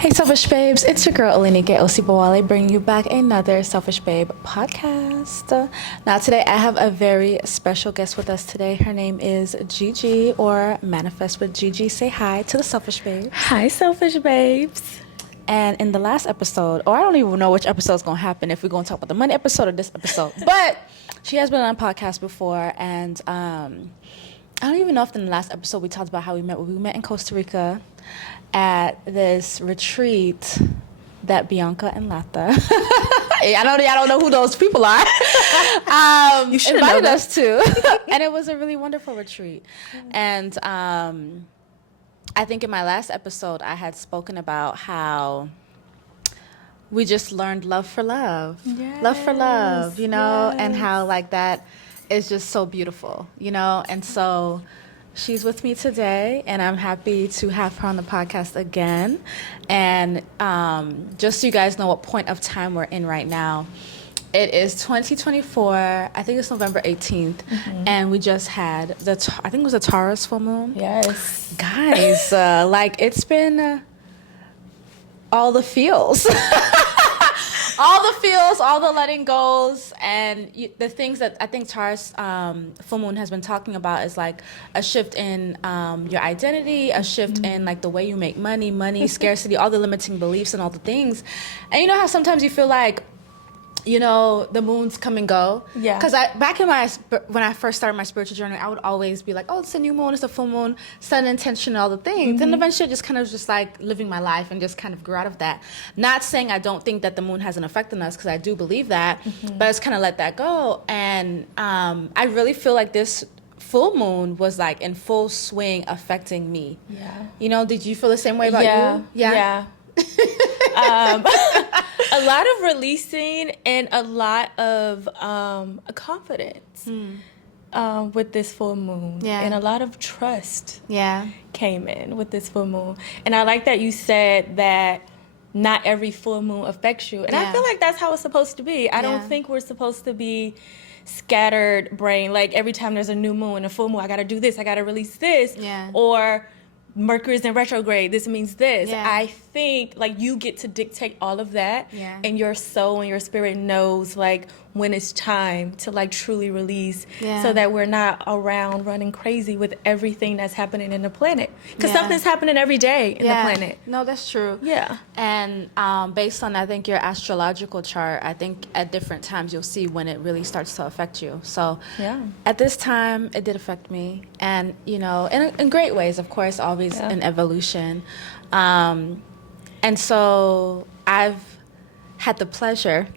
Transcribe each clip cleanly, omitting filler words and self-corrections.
Hey Selfish Babes, it's your girl Alinike Osibowale bringing you back another Selfish Babe podcast. Now today I have a very special guest with us today. Her name is GiGi, or Manifest with GiGi. Say hi to the Selfish Babes. Hi Selfish Babes. And in the last episode, or I don't even know which episode is going to happen, if we're going to talk about the money episode or this episode, but she has been on a podcast before, and I don't even know if in the last episode we talked about how we met. We met in Costa Rica at this retreat that Bianca and Lata, I don't know who those people are, You should invited know us to. And it was a really wonderful retreat. And I think in my last episode, I had spoken about how we just learned love for love, love for love, and how like that is just so beautiful, and so she's with me today, and I'm happy to have her on the podcast again. And just so you guys know what point of time we're in right now, it is 2024. I think it's November 18th, and we just had I think it was a Taurus full moon. Yes. Guys, it's been all the feels. All the letting goes, and the things that I think Taurus full moon has been talking about is like a shift in your identity, a shift in like the way you make money, scarcity, all the limiting beliefs and all the things. And you know how sometimes you feel like, the moons come and go. Yeah. Because back in when I first started my spiritual journey, I would always be like, oh, it's a new moon, it's a full moon, set an intention, all the things. And eventually just kind of just like living my life and just kind of grew out of that. Not saying I don't think that the moon has an effect on us, because I do believe that, but I just kind of let that go. And I really feel like this full moon was like in full swing affecting me. Yeah. Did you feel the same way about you? Yeah. A lot of releasing and a lot of confidence with this full moon. Yeah. And a lot of trust Yeah. came in with this full moon. And I like that you said that not every full moon affects you. And I feel like that's how it's supposed to be. I don't think we're supposed to be scattered brain. Like every time there's a new moon, a full moon, I got to do this, I got to release this. Yeah. Or Mercury's in retrograde, this means this. Yeah. I think like you get to dictate all of that, and your soul and your spirit knows like when it's time to like truly release, so that we're not around running crazy with everything that's happening in the planet, because something's happening every day in the planet. No, that's true. Yeah. And based on, I think, your astrological chart, I think at different times you'll see when it really starts to affect you. So at this time, it did affect me. And, in great ways, of course, always in evolution. And so I've had the pleasure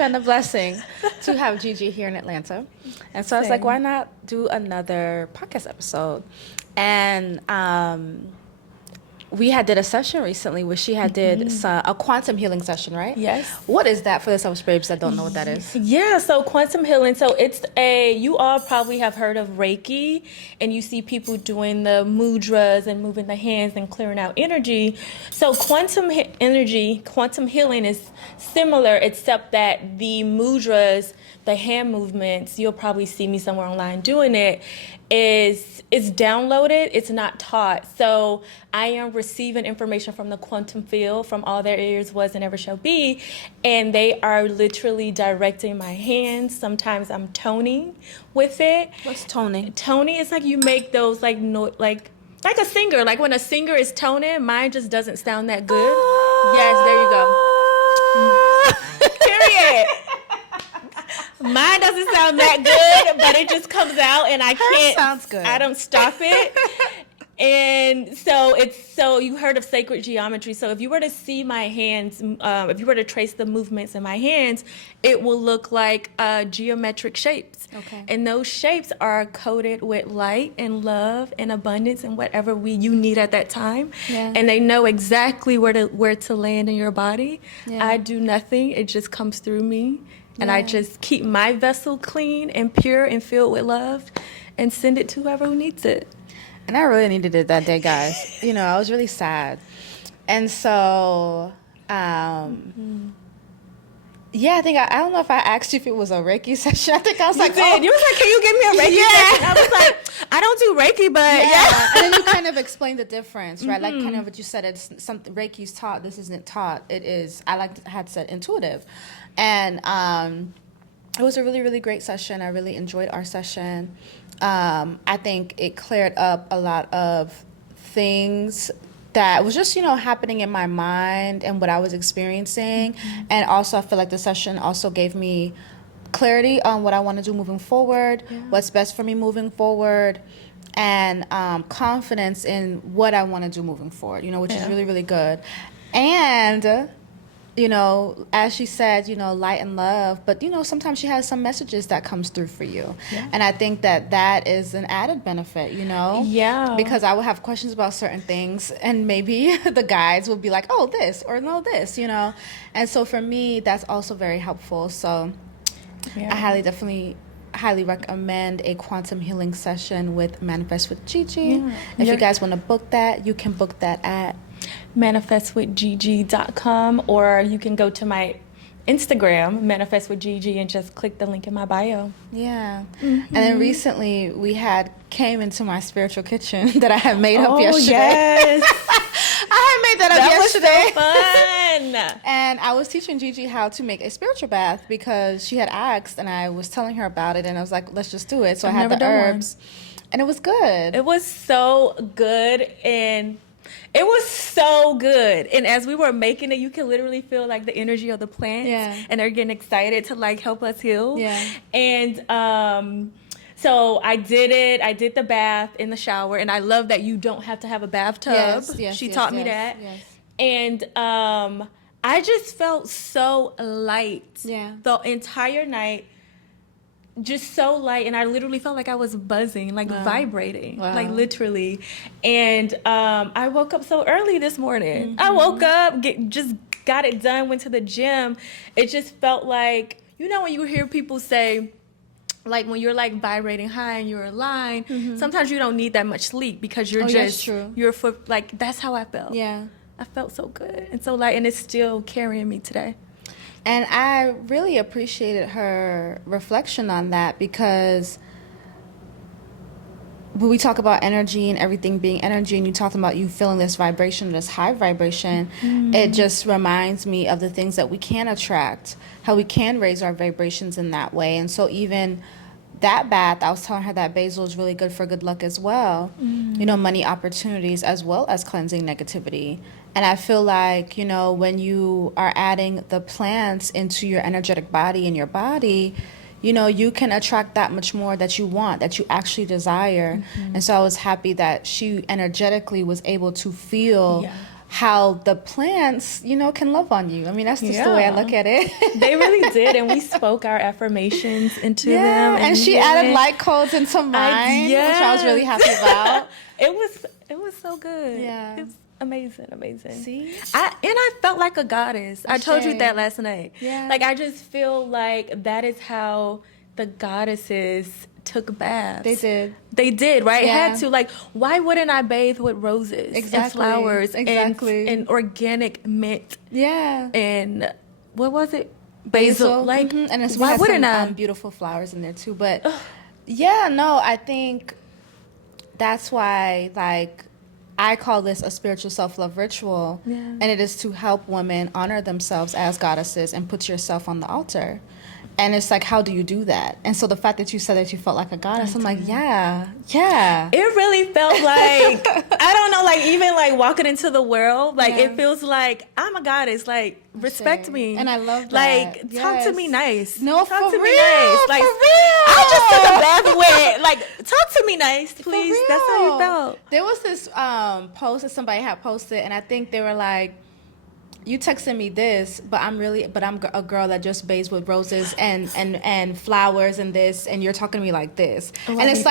and the blessing to have GiGi here in Atlanta. And so I was like, why not do another podcast episode? And we did a session recently where she did a quantum healing session, right? Yes. What is that for the Selfish Babes that don't know what that is? Yeah, so quantum healing. So you all probably have heard of Reiki, and you see people doing the mudras and moving the hands and clearing out energy. So quantum healing is similar, except that the mudras, the hand movements, you'll probably see me somewhere online doing it, it's downloaded, it's not taught. So I am receiving information from the quantum field, from all there is, was, and ever shall be, and they are literally directing my hands. Sometimes I'm toning with it. What's toning? Toning is like you make those like a singer. Like when a singer is toning, mine just doesn't sound that good. Yes, there you go. Period. Mine doesn't sound that good, but it just comes out, and I can't. Sounds good. I don't stop it. And so you heard of sacred geometry. So if you were to see my hands, if you were to trace the movements in my hands, it will look like geometric shapes. Okay. And those shapes are coated with light and love and abundance and whatever you need at that time. Yeah. And they know exactly where to land in your body. Yeah. I do nothing. It just comes through me. And I just keep my vessel clean and pure and filled with love and send it to whoever who needs it. And I really needed it that day, guys. I was really sad. And so Yeah, I think I don't know if I asked you if it was a Reiki session. I think I was You like, did. oh. You was like, can you give me a Reiki session? I was like, I don't do Reiki, but yeah. And then you kind of explained the difference, right? Like kind of what you said, it's something Reiki's taught. This isn't taught. It is, had said intuitive. And it was a really, really great session. I really enjoyed our session. I think it cleared up a lot of things that was just, happening in my mind and what I was experiencing. And also I feel like the session also gave me clarity on what I want to do moving forward, what's best for me moving forward, and confidence in what I want to do moving forward, which is really, really good. And as she said, light and love, but sometimes she has some messages that comes through for you. And I think that is an added benefit, because I will have questions about certain things and maybe the guides will be like, oh, this or no, this, and so for me that's also very helpful. So I highly recommend a quantum healing session with Manifest with GiGi. If you guys want to book that, you can book that at manifestwithgg.com, or you can go to my Instagram, Manifest with GiGi, and just click the link in my bio. Yeah. And then recently we came into my spiritual kitchen that I had made up yesterday. Yes. I had made that up yesterday. That was so fun. And I was teaching GiGi how to make a spiritual bath because she had asked, and I was telling her about it, and I was like, let's just do it. So I had the herbs, and it was good. It was so good, and it was so good. And as we were making it, you can literally feel like the energy of the plants, and they're getting excited to like help us heal. And so I did it. I did the bath in the shower, and I love that you don't have to have a bathtub. She taught me that. And I just felt so light the entire night. Just so light, and I literally felt like I was buzzing, like vibrating, like literally. And I woke up so early this morning. I woke up, just got it done, went to the gym. It just felt like, when you hear people say, like when you're like vibrating high and you're aligned, sometimes you don't need that much sleep because you're like, that's how I felt. I felt so good and so light, and it's still carrying me today. And I really appreciated her reflection on that, because when we talk about energy and everything being energy, and you talking about you feeling this vibration, this high vibration, it just reminds me of the things that we can attract, how we can raise our vibrations in that way. And so even that bath, I was telling her that basil is really good for good luck as well, money opportunities, as well as cleansing negativity. And I feel like, when you are adding the plants into your energetic body and your body, you can attract that much more that you want, that you actually desire. And so I was happy that she energetically was able to feel how the plants, can love on you. I mean, that's just the way I look at it. They really did, and we spoke our affirmations into them. And she added light codes into mine, which I was really happy about. It was so good. Yeah. It's amazing. See? I felt like a goddess. I told you that last night. Yeah. Like, I just feel like that is how the goddesses took baths. They did, right? Had to. Like, why wouldn't I bathe with roses and flowers and organic mint? And what was it? Basil. Like, and it's why wouldn't I? Beautiful flowers in there too. But I think that's why, like, I call this a spiritual self-love ritual, and it is to help women honor themselves as goddesses and put yourself on the altar. And it's like, how do you do that? And so the fact that you said that you felt like a goddess, I'm like, yeah. It really felt like, I don't know, like even like walking into the world, like it feels like I'm a goddess, like respect me. And I love that. Like, talk to me nice. No, talk for to real, me nice. Like, for real. I just took a bath with, like, talk to me nice, please. That's how you felt. There was this post that somebody had posted, and I think they were like, you texted me this, but I'm a girl that just bathes with roses and flowers and this, and you're talking to me like this. And it's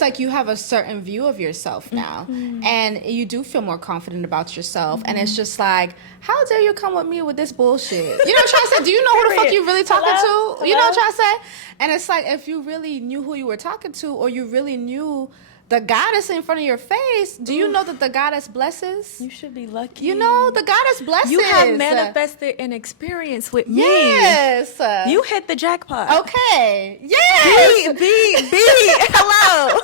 like you have a certain view of yourself now, and you do feel more confident about yourself. And it's just like, how dare you come with me with this bullshit? You know what I'm trying to say? Do you know who the fuck you really talking to? You know what I'm trying to say? And it's like, if you really knew who you were talking to, or you really knew the goddess in front of your face. Do you know that the goddess blesses? You should be lucky. You know, the goddess blesses. You have manifested an experience with me. Yes. You hit the jackpot. Okay. Yes. B. Hello.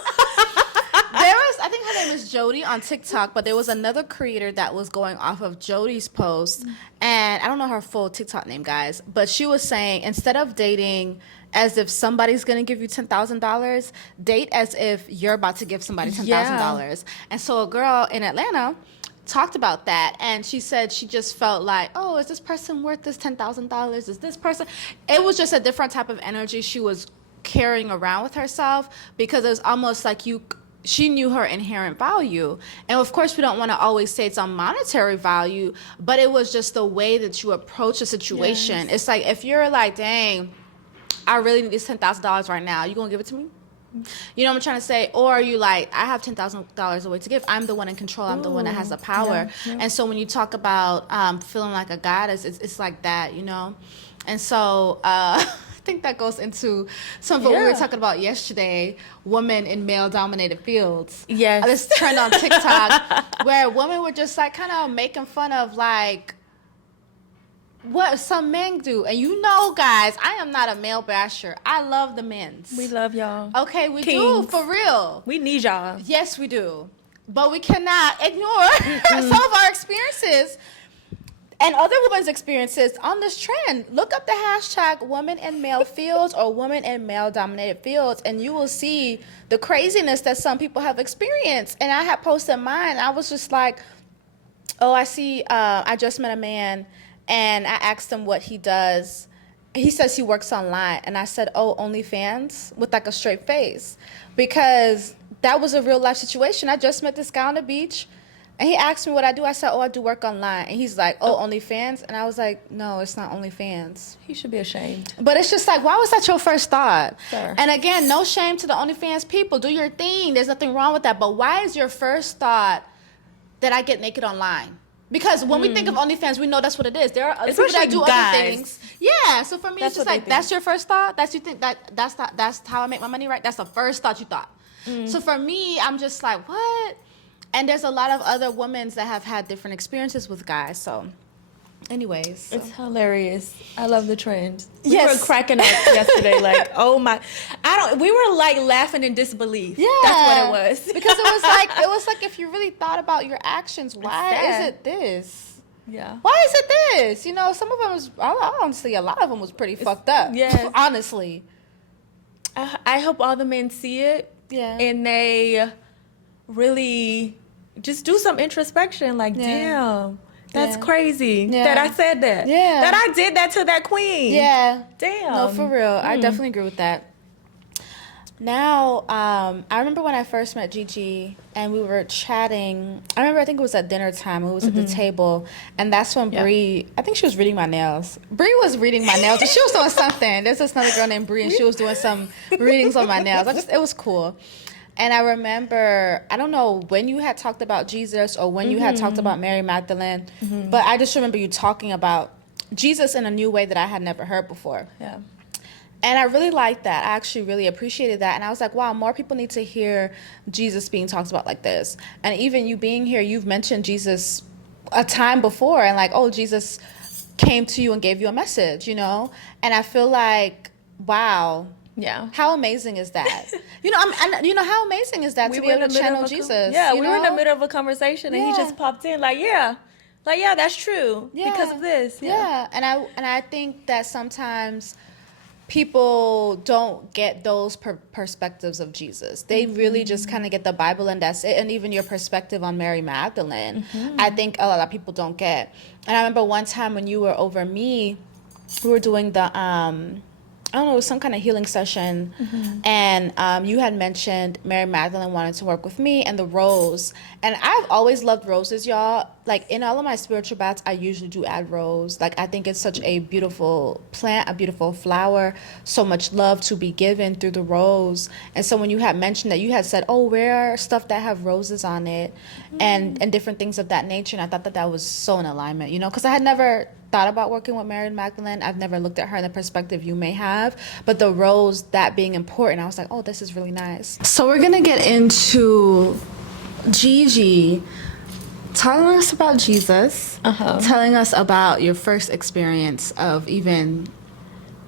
I think her name is Jody on TikTok, but there was another creator that was going off of Jody's post, and I don't know her full TikTok name, guys, but she was saying instead of dating as if somebody's gonna give you $10,000, date as if you're about to give somebody $10,000. And so a girl in Atlanta talked about that, and she said she just felt like, oh, is this person worth this $10,000? Is this person? It was just a different type of energy she was carrying around with herself, because it was almost like she knew her inherent value. And of course, we don't want to always say it's on monetary value, but it was just the way that you approach a situation. Yes. It's like, if you're like, dang, I really need this $10,000 right now, you gonna give it to me? You know what I'm trying to say? Or are you like, I have $10,000 away to give. I'm the one in control. I'm the one that has the power. Yeah. And so when you talk about feeling like a goddess, it's like that, you know? And so I think that goes into some of what we were talking about yesterday, women in male-dominated fields. Yes. This trend on TikTok where women were just like kind of making fun of like what some men do. And you know, guys, I am not a male basher. I love the men's. We love y'all. Okay, we do, for real. We need y'all. Yes, we do. But we cannot ignore some of our experiences and other women's experiences on this trend. Look up the hashtag women in male fields or women in male dominated fields, and you will see the craziness that some people have experienced. And I had posted mine. I was just like, oh, I see, I just met a man, and I asked him what he does. He says he works online. And I said, oh, OnlyFans, with like a straight face, because that was a real life situation. I just met this guy on the beach. And he asked me what I do. I said, oh, I do work online. And he's like, oh, OnlyFans? And I was like, no, it's not OnlyFans. He should be ashamed. But it's just like, why was that your first thought? Sure. And again, no shame to the OnlyFans people. Do your thing. There's nothing wrong with that. But why is your first thought that I get naked online? Because when we think of OnlyFans, we know that's what it is. There are other people that do other things. Yeah, so for me, it's just like, that's your first thought? That's how I make my money, right? That's the first thought you thought. So for me, I'm just like, what? And there's a lot of other women that have had different experiences with guys. So, anyways. It's hilarious. I love the trend. We Yes. were cracking up yesterday, like, oh my. We were like laughing in disbelief. Yeah. That's what it was. Because it was like if you really thought about your actions, why is it this? Yeah. Why is it this? You know, some of them was, honestly, a lot of them was pretty fucked up. Yes. Honestly. I hope all the men see it. Yeah. And they really just do some introspection, like, damn, that's crazy that I said that. Yeah. That I did that to that queen. Yeah. Damn. No, for real. I definitely agree with that. Now, I remember when I first met GiGi and we were chatting. I think it was at dinner time. It was at the table. And that's when Bree, I think she was reading my nails. Bree was reading my nails. She was doing something. There's this another girl named Bree, and she was doing some readings on my nails. It was cool. And I remember, I don't know when you had talked about Jesus or when you had talked about Mary Magdalene, but I just remember you talking about Jesus in a new way that I had never heard before. Yeah. And I really liked that. I actually really appreciated that. And I was like, wow, more people need to hear Jesus being talked about like this. And even you being here, you've mentioned Jesus a time before, and like, oh, Jesus came to you and gave you a message, you know? And I feel like, wow. Yeah. How amazing is that? How amazing is that to be able to channel Jesus? Yeah, we were in the middle of a conversation and he just popped in like, yeah, that's true because of this. Yeah. And I think that sometimes people don't get those perspectives of Jesus. They really just kind of get the Bible and that's it. And even your perspective on Mary Magdalene, I think a lot of people don't get. And I remember one time when you were over me, we were doing the I don't know, some kind of healing session, and you had mentioned Mary Magdalene wanted to work with me and the rose. And I've always loved roses, y'all. Like, in all of my spiritual baths, I usually do add rose. Like, I think it's such a beautiful plant, a beautiful flower, so much love to be given through the rose. And so when you had mentioned that, you had said, oh, wear stuff that have roses on it and different things of that nature. And I thought that was so in alignment, you know, because I had never thought about working with Mary Magdalene. I've never looked at her in the perspective you may have, but the roles, that being important, I was like, oh, this is really nice. So we're gonna get into GiGi telling us about Jesus, telling us about your first experience of even,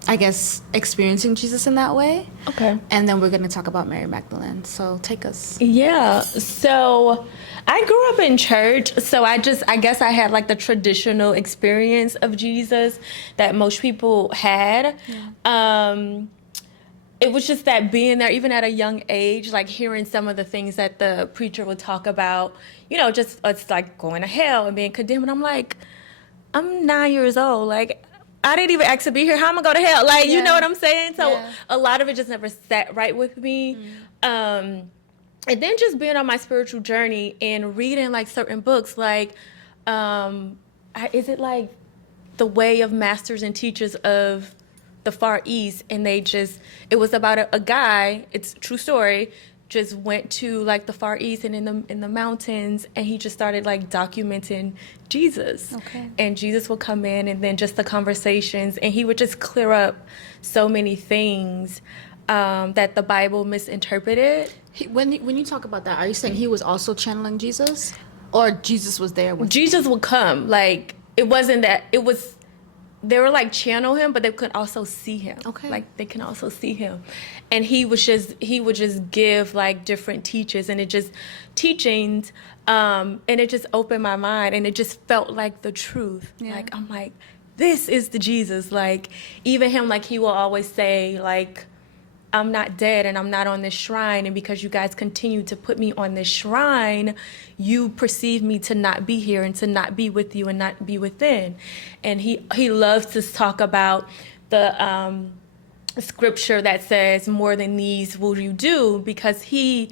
I guess, experiencing Jesus in that way. Okay. And then we're going to talk about Mary Magdalene. So take us. Yeah. So I grew up in church. So I guess I had like the traditional experience of Jesus that most people had. Yeah. It was just that being there, even at a young age, like hearing some of the things that the preacher would talk about, you know, just it's like going to hell and being condemned. And I'm like, I'm 9 years old. Like, I didn't even ask to be here. How am I going to hell? Like, you know what I'm saying? So a lot of it just never sat right with me. And then just being on my spiritual journey and reading like certain books, like, is it like The Way of Masters and Teachers of the Far East? And it was about a guy, it's a true story, just went to like the Far East and in the mountains, and he just started like documenting Jesus. Okay. And Jesus would come in, and then just the conversations, and he would just clear up so many things that the Bible misinterpreted. When you talk about that, are you saying he was also channeling Jesus, or Jesus was there with Jesus would come? Like, it wasn't that, it was, they were like channel him, but they could also see him. Okay. Like, they can also see him. And he would just give like different teachings and teachings, and it just opened my mind, and it just felt like the truth. Yeah. Like, I'm like, this is the Jesus. Like, even him, like, he will always say, like, I'm not dead and I'm not on this shrine, and because you guys continue to put me on this shrine, you perceive me to not be here and to not be with you and not be within. And he loves to talk about the scripture that says, more than these will you do, because he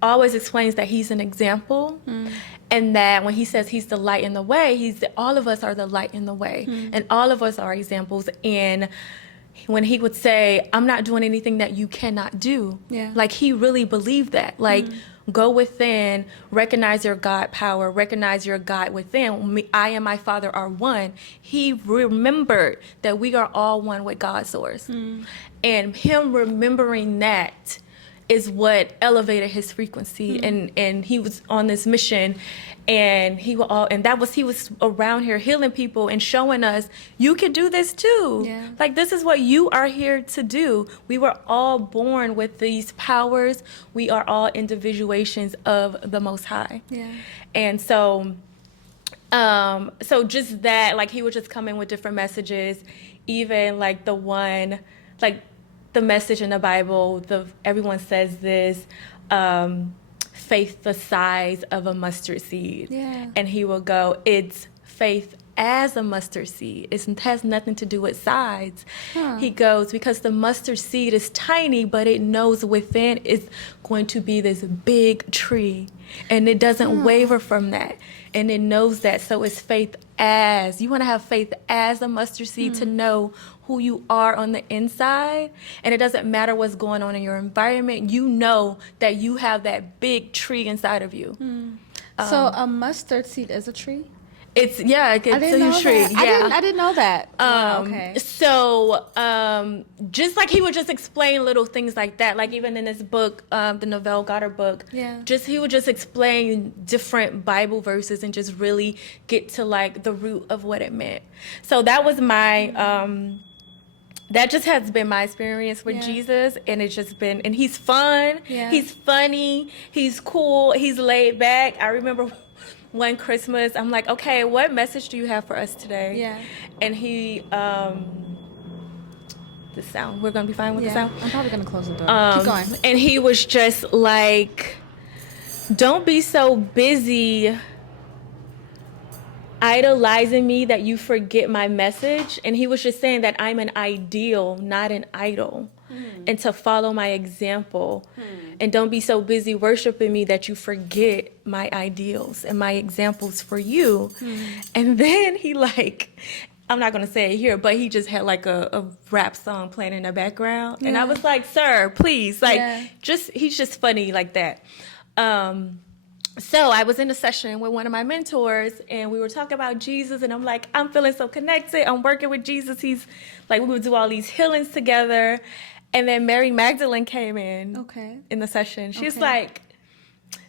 always explains that he's an example. And that when he says he's the light in the way, all of us are the light in the way, and all of us are examples. And when he would say, I'm not doing anything that you cannot do. Yeah. Like, he really believed that. Like, go within, recognize your God power, recognize your God within. I and my Father are one. He remembered that we are all one with God's source. And him remembering that is what elevated his frequency. And he was on this mission, and he was around here healing people and showing us, you can do this too. Yeah. Like, this is what you are here to do. We were all born with these powers. We are all individuations of the Most High. Yeah. And so just that, like, he would just come in with different messages, even like the one, like, the message in the Bible, everyone says this, faith the size of a mustard seed. Yeah. And he will go, it's faith as a mustard seed. It has nothing to do with size. He goes, because the mustard seed is tiny, but it knows within it's going to be this big tree. And it doesn't waver from that. And it knows that. So it's faith as, you want to have faith as a mustard seed to know who you are on the inside. And it doesn't matter what's going on in your environment. You know that you have that big tree inside of you. So a mustard seed is a tree? It's a huge tree. Yeah. I didn't know that. Okay. So just like he would just explain little things like that, like even in this book, the Novelle Goddard book, he would just explain different Bible verses and just really get to like the root of what it meant. So that was my that just has been my experience with Jesus, and it's just been, and he's fun, he's funny, he's cool, he's laid back. I remember one Christmas, I'm like, okay, what message do you have for us today? Yeah. And he, the sound, we're going to be fine with the sound? I'm probably going to close the door. Keep going. And he was just like, don't be so busy idolizing me that you forget my message. And he was just saying that I'm an ideal, not an idol. And to follow my example. And don't be so busy worshiping me that you forget my ideals and my examples for you. And then he like, I'm not going to say it here, but he just had like a rap song playing in the background. And I was like, sir, please, like, he's just funny like that. So I was in a session with one of my mentors, and we were talking about Jesus, and I'm like, I'm feeling so connected. I'm working with Jesus. He's like, we would do all these healings together. And then Mary Magdalene came in the session. She's like,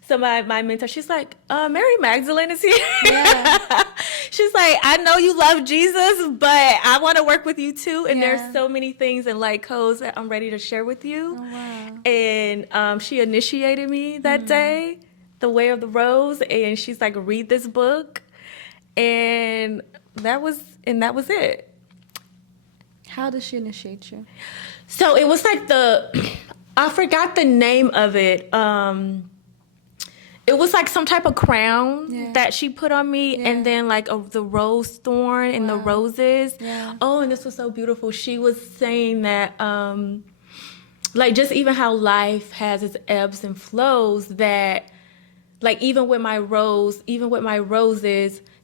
so my mentor, she's like, Mary Magdalene is here. Yeah. She's like, I know you love Jesus, but I want to work with you too. And there's so many things and light codes that I'm ready to share with you. Oh, wow. And she initiated me that day, The Way of the Rose. And she's like, read this book. And that was it. How did she initiate you? So it was like I forgot the name of it. It was like some type of crown that she put on me, and then like the rose thorn and the roses. Yeah. Oh, and this was so beautiful. She was saying that, like, just even how life has its ebbs and flows, that like even with my roses,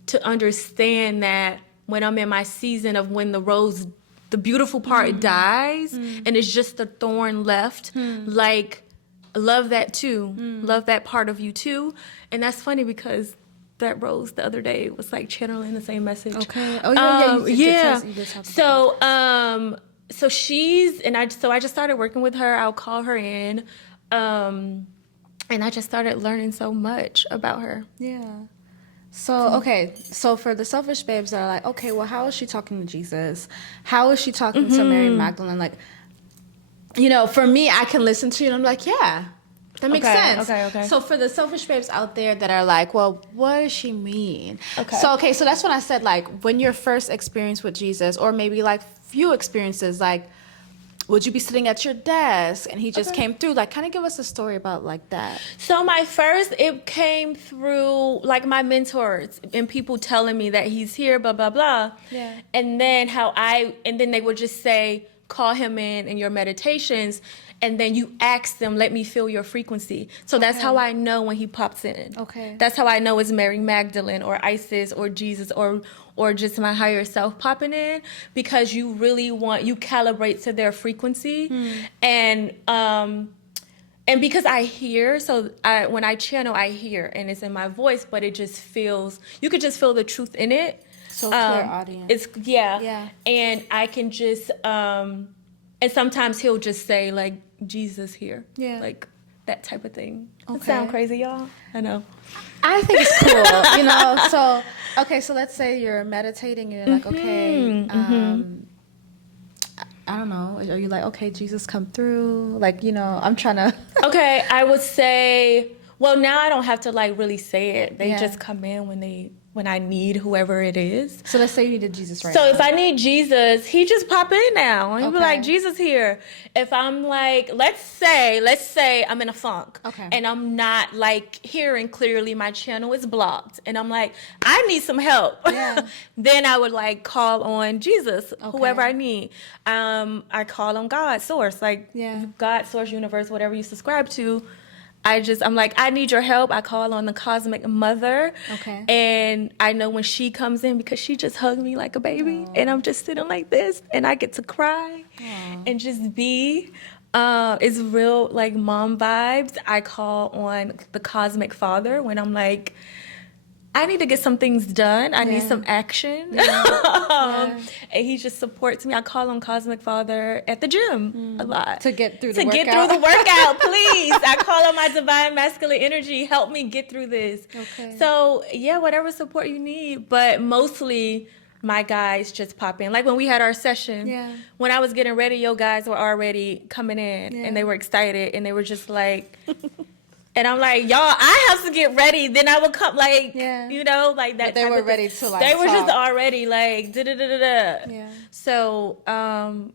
to understand that when I'm in my season of when the beautiful part dies and it's just the thorn left, like, love that too. Love that part of you too. And that's funny because that rose the other day was like channeling the same message. Okay. Oh yeah. So she's, and I just started working with her. I'll call her in. And I just started learning so much about her. Yeah. So, okay, so for the selfish babes that are like, okay, well, how is she talking to Jesus? How is she talking to Mary Magdalene? Like, you know, for me, I can listen to you and I'm like, yeah, that makes sense. Okay. So for the selfish babes out there that are like, well, what does she mean? Okay, so that's when I said, like, when your first experience with Jesus, or maybe like few experiences, like, would you be sitting at your desk and he just came through? Like, kind of give us a story about like that. So my first, it came through like my mentors and people telling me that he's here, blah, blah, blah. Yeah. And then then they would just say, call him in your meditations. And then you ask them, let me feel your frequency. So that's how I know when he pops in. Okay. That's how I know it's Mary Magdalene or Isis or Jesus or just my higher self popping in, because you really you calibrate to their frequency. And because I hear, when I channel, I hear, and it's in my voice, but it just feels, you could just feel the truth in it. So clairaudience. Yeah. And I can just, and sometimes he'll just say like, Jesus here. Yeah. Like that type of thing. Okay. That sound crazy, y'all? I know. I think it's cool, you know? So, okay, so let's say you're meditating and you're like, okay, I don't know. Are you like, okay, Jesus come through? Like, you know, I'm trying to. Okay, I would say, well, now I don't have to like really say it. They just come in when I need whoever it is. So let's say you needed Jesus right now. So if I need Jesus, he just pop in now. He'll be like, Jesus here. If I'm like, let's say I'm in a funk. Okay. And I'm not like hearing clearly, my channel is blocked. And I'm like, I need some help. Yeah. Then I would like call on Jesus, whoever I need. I call on God, source, like God, source, universe, whatever you subscribe to. I'm like, I need your help. I call on the cosmic mother. Okay. And I know when she comes in, because she just hugged me like a baby. Aww. And I'm just sitting like this and I get to cry. Aww. And just be. It's real like mom vibes. I call on the cosmic father when I'm like, I need to get some things done. I need some action. Yeah. And he just supports me. I call him Cosmic Father at the gym a lot. To get through the workout. Get through the workout, please. I call on my divine masculine energy. Help me get through this. Okay. So, yeah, whatever support you need. But mostly, my guys just pop in. Like when we had our session, when I was getting ready, your guys were already coming in. And they were excited. And they were just like... And I'm like, y'all, I have to get ready. Then I would come, like, you know, like that. But they were ready to, like, they were just already, like, da-da-da-da-da. Yeah. So,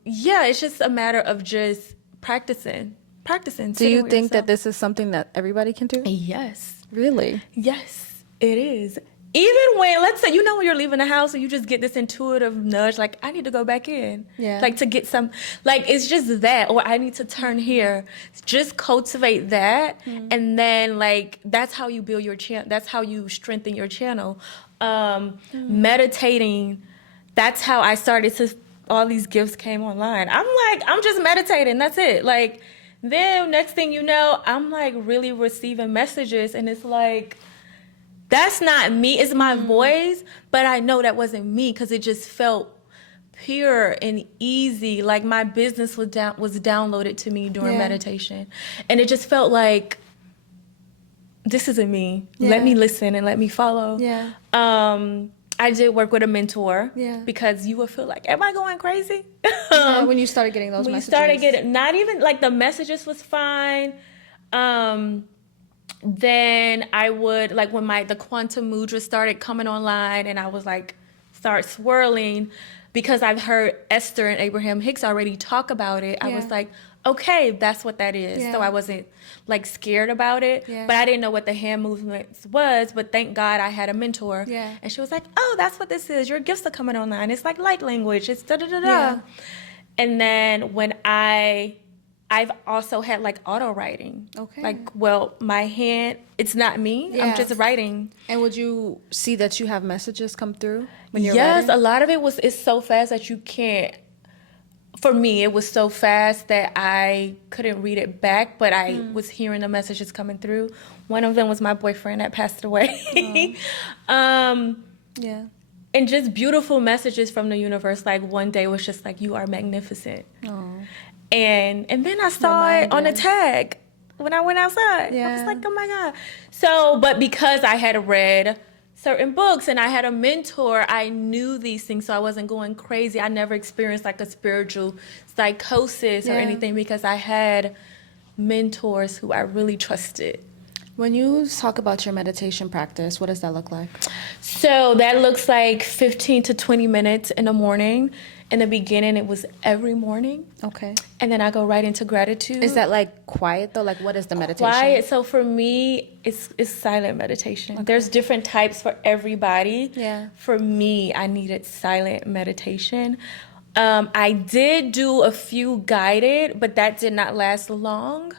it's just a matter of just practicing. Do you think that this is something that everybody can do? Yes. Really? Yes, it is. Even when, let's say, you know, when you're leaving the house and you just get this intuitive nudge, like, I need to go back in. Yeah. Like, to get some, like, it's just that. Or I need to turn here. Just cultivate that. And then, like, that's how you build your channel. That's how you strengthen your channel. Meditating, that's how I started to, all these gifts came online. I'm like, I'm just meditating. That's it. Like, Then next thing you know, I'm like really receiving messages, and it's like, that's not me. It's my voice, but I know that wasn't me because it just felt pure and easy. Like my business was downloaded to me during meditation, and it just felt like, this isn't me. Let me listen and let me follow. I did work with a mentor because you would feel like, am I going crazy? When you started getting those messages. You started getting, not even, like the messages was fine. Then I would, like when the quantum mudra started coming online and I was like, start swirling, because I've heard Esther and Abraham Hicks already talk about it. I was like, okay, that's what that is. So I wasn't like scared about it, but I didn't know what the hand movements was. But thank God I had a mentor, and she was like, "Oh, that's what this is. Your gifts are coming online. It's like light language. It's da da da da." And then when I've also had like auto writing. Okay. Like, well, my hand, it's not me. I'm just writing. And would you see that you have messages come through when you're writing? Yes, a lot of it's so fast that you can't. For me, it was so fast that I couldn't read it back, but I was hearing the messages coming through. One of them was my boyfriend that passed away. And just beautiful messages from the universe. Like one day was just like, you are magnificent. And then I saw it on a tag when I went outside. I was like, oh my God. So, but because I had read certain books and I had a mentor, I knew these things, so I wasn't going crazy. I never experienced like a spiritual psychosis or anything because I had mentors who I really trusted. When you talk about your meditation practice, what does that look like? So that looks like 15 to 20 minutes in the morning. In the beginning, it was every morning. Okay. And then I go right into gratitude. Is that like quiet though? Like what is the meditation? Quiet. So for me, it's silent meditation. Okay. There's different types for everybody. Yeah. For me, I needed silent meditation. I did do a few guided, but that did not last long.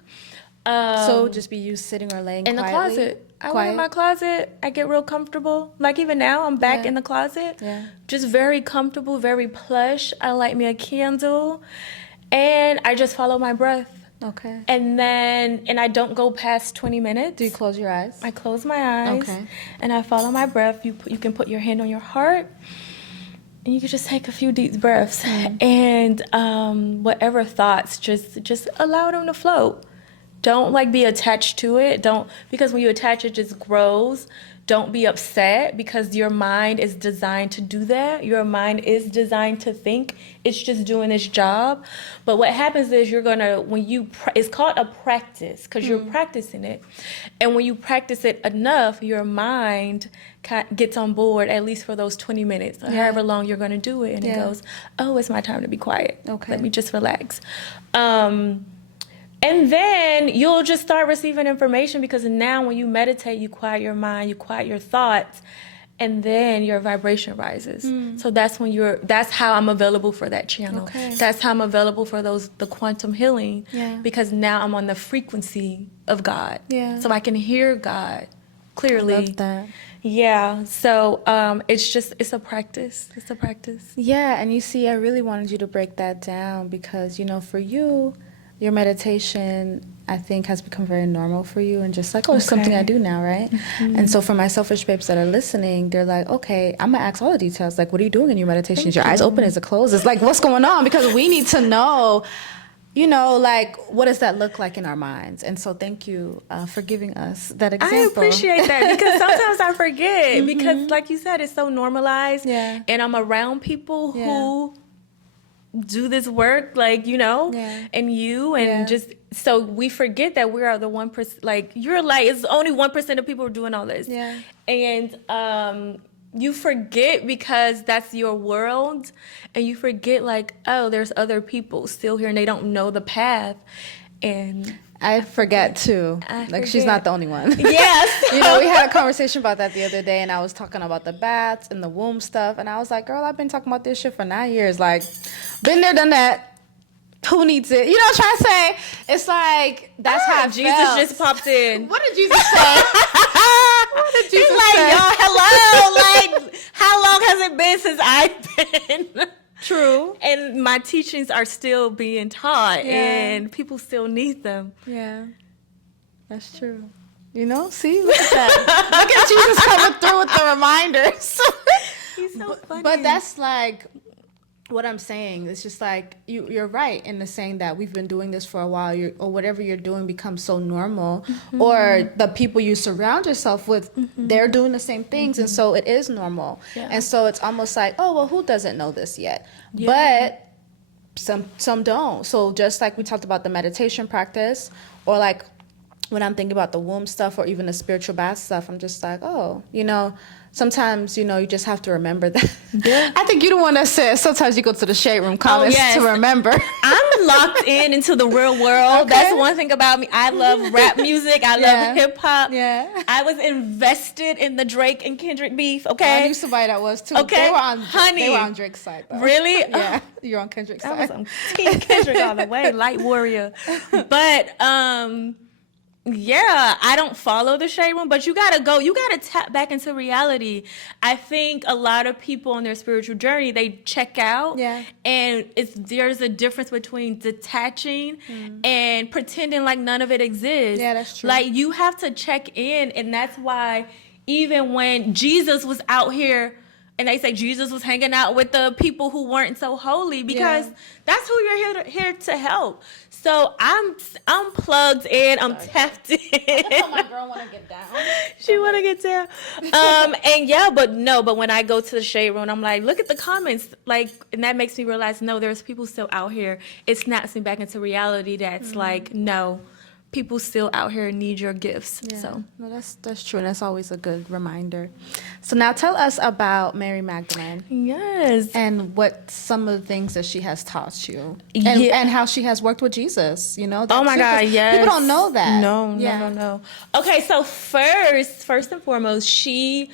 So just be you sitting or laying in quietly? The closet. I went in my closet. I get real comfortable. Like even now, I'm back in the closet. Yeah. Just very comfortable, very plush. I light me a candle, and I just follow my breath. Okay. And I don't go past 20 minutes. Do you close your eyes? I close my eyes. Okay. And I follow my breath. You can put your hand on your heart, and you can just take a few deep breaths. And whatever thoughts, just allow them to float. Don't like be attached to it. Because when you attach, it just grows. Don't be upset because your mind is designed to do that. Your mind is designed to think. It's just doing its job. But what happens is it's called a practice because you're practicing it. And when you practice it enough, your mind gets on board, at least for those 20 minutes, or however long you're going to do it. And it goes, oh, it's my time to be quiet. Okay. Let me just relax. And then you'll just start receiving information because now when you meditate, you quiet your mind, you quiet your thoughts, and then your vibration rises. So that's how I'm available for that channel. Okay. That's how I'm available for the quantum healing because now I'm on the frequency of God. Yeah. So I can hear God clearly. I love that. Yeah. So it's a practice. It's a practice. Yeah. And you see, I really wanted you to break that down because, for you, your meditation, I think, has become very normal for you and just like, it's something I do now, right? Mm-hmm. And so for my selfish babes that are listening, they're like, okay, I'm going to ask all the details. Like, what are you doing in your meditation? Is your eyes open? Is it closed? It's like, what's going on? Because we need to know, like, what does that look like in our minds? And so thank you for giving us that example. I appreciate that because sometimes I forget because, like you said, it's so normalized. Yeah. And I'm around people who do this work, like, and just so we forget that we are the 1%. Like you're like, it's only 1% of people are doing all this. Yeah. And you forget because that's your world, and you forget like, oh, there's other people still here and they don't know the path. And I forget too. She's not the only one. Yes. We had a conversation about that the other day, and I was talking about the baths and the womb stuff, and I was like, girl, I've been talking about this shit for 9 years. Like, been there, done that. Who needs it? You know what I'm trying to say? It's like, that's how Jesus felt. just popped in. What did Jesus say? What did Jesus say? Y'all, hello. Like, how long has it been since I've been? True. And my teachings are still being taught, and people still need them. Yeah, that's true. You know, see, look at that. Look at Jesus coming through with the reminders. He's so funny. But that's like what I'm saying. It's just like you're right in the saying that we've been doing this for a while, or whatever you're doing becomes so normal, or the people you surround yourself with, they're doing the same things, and so it is normal. And so it's almost like, oh well, who doesn't know this yet? But some don't. So just like we talked about the meditation practice, or like when I'm thinking about the womb stuff, or even the spiritual bath stuff, I'm just like, oh, you know, sometimes, you know, you just have to remember that. Yeah. I think you're the one that said sometimes you go to the shade room comments to remember. I'm locked into the real world. Okay. That's one thing about me. I love rap music. I love hip hop. Yeah. I was invested in the Drake and Kendrick beef. Okay. I knew somebody that was too. Okay. They were on Drake's side though. Really? Yeah. You're on Kendrick's side. I was on Team Kendrick all the way. Light warrior. But yeah, I don't follow the shade room, but you gotta tap back into reality. I think a lot of people on their spiritual journey, they check out, and there's a difference between detaching and pretending like none of it exists. Yeah, that's true. Like, you have to check in, and that's why even when Jesus was out here, and they say Jesus was hanging out with the people who weren't so holy, because that's who you're here to help. So I'm plugged in. I'm tapped in. That's how my girl want to get down. She want to get down. But when I go to the shade room, I'm like, look at the comments, like, and that makes me realize, no, there's people still out here. It snaps me back into reality. That's like, no, people still out here need your gifts. Yeah. So no, that's true, and that's always a good reminder. So now tell us about Mary Magdalene. Yes. And what some of the things that she has taught you, and how she has worked with Jesus. You know. Oh my God, yes. People don't know that. No. Okay, so first and foremost, she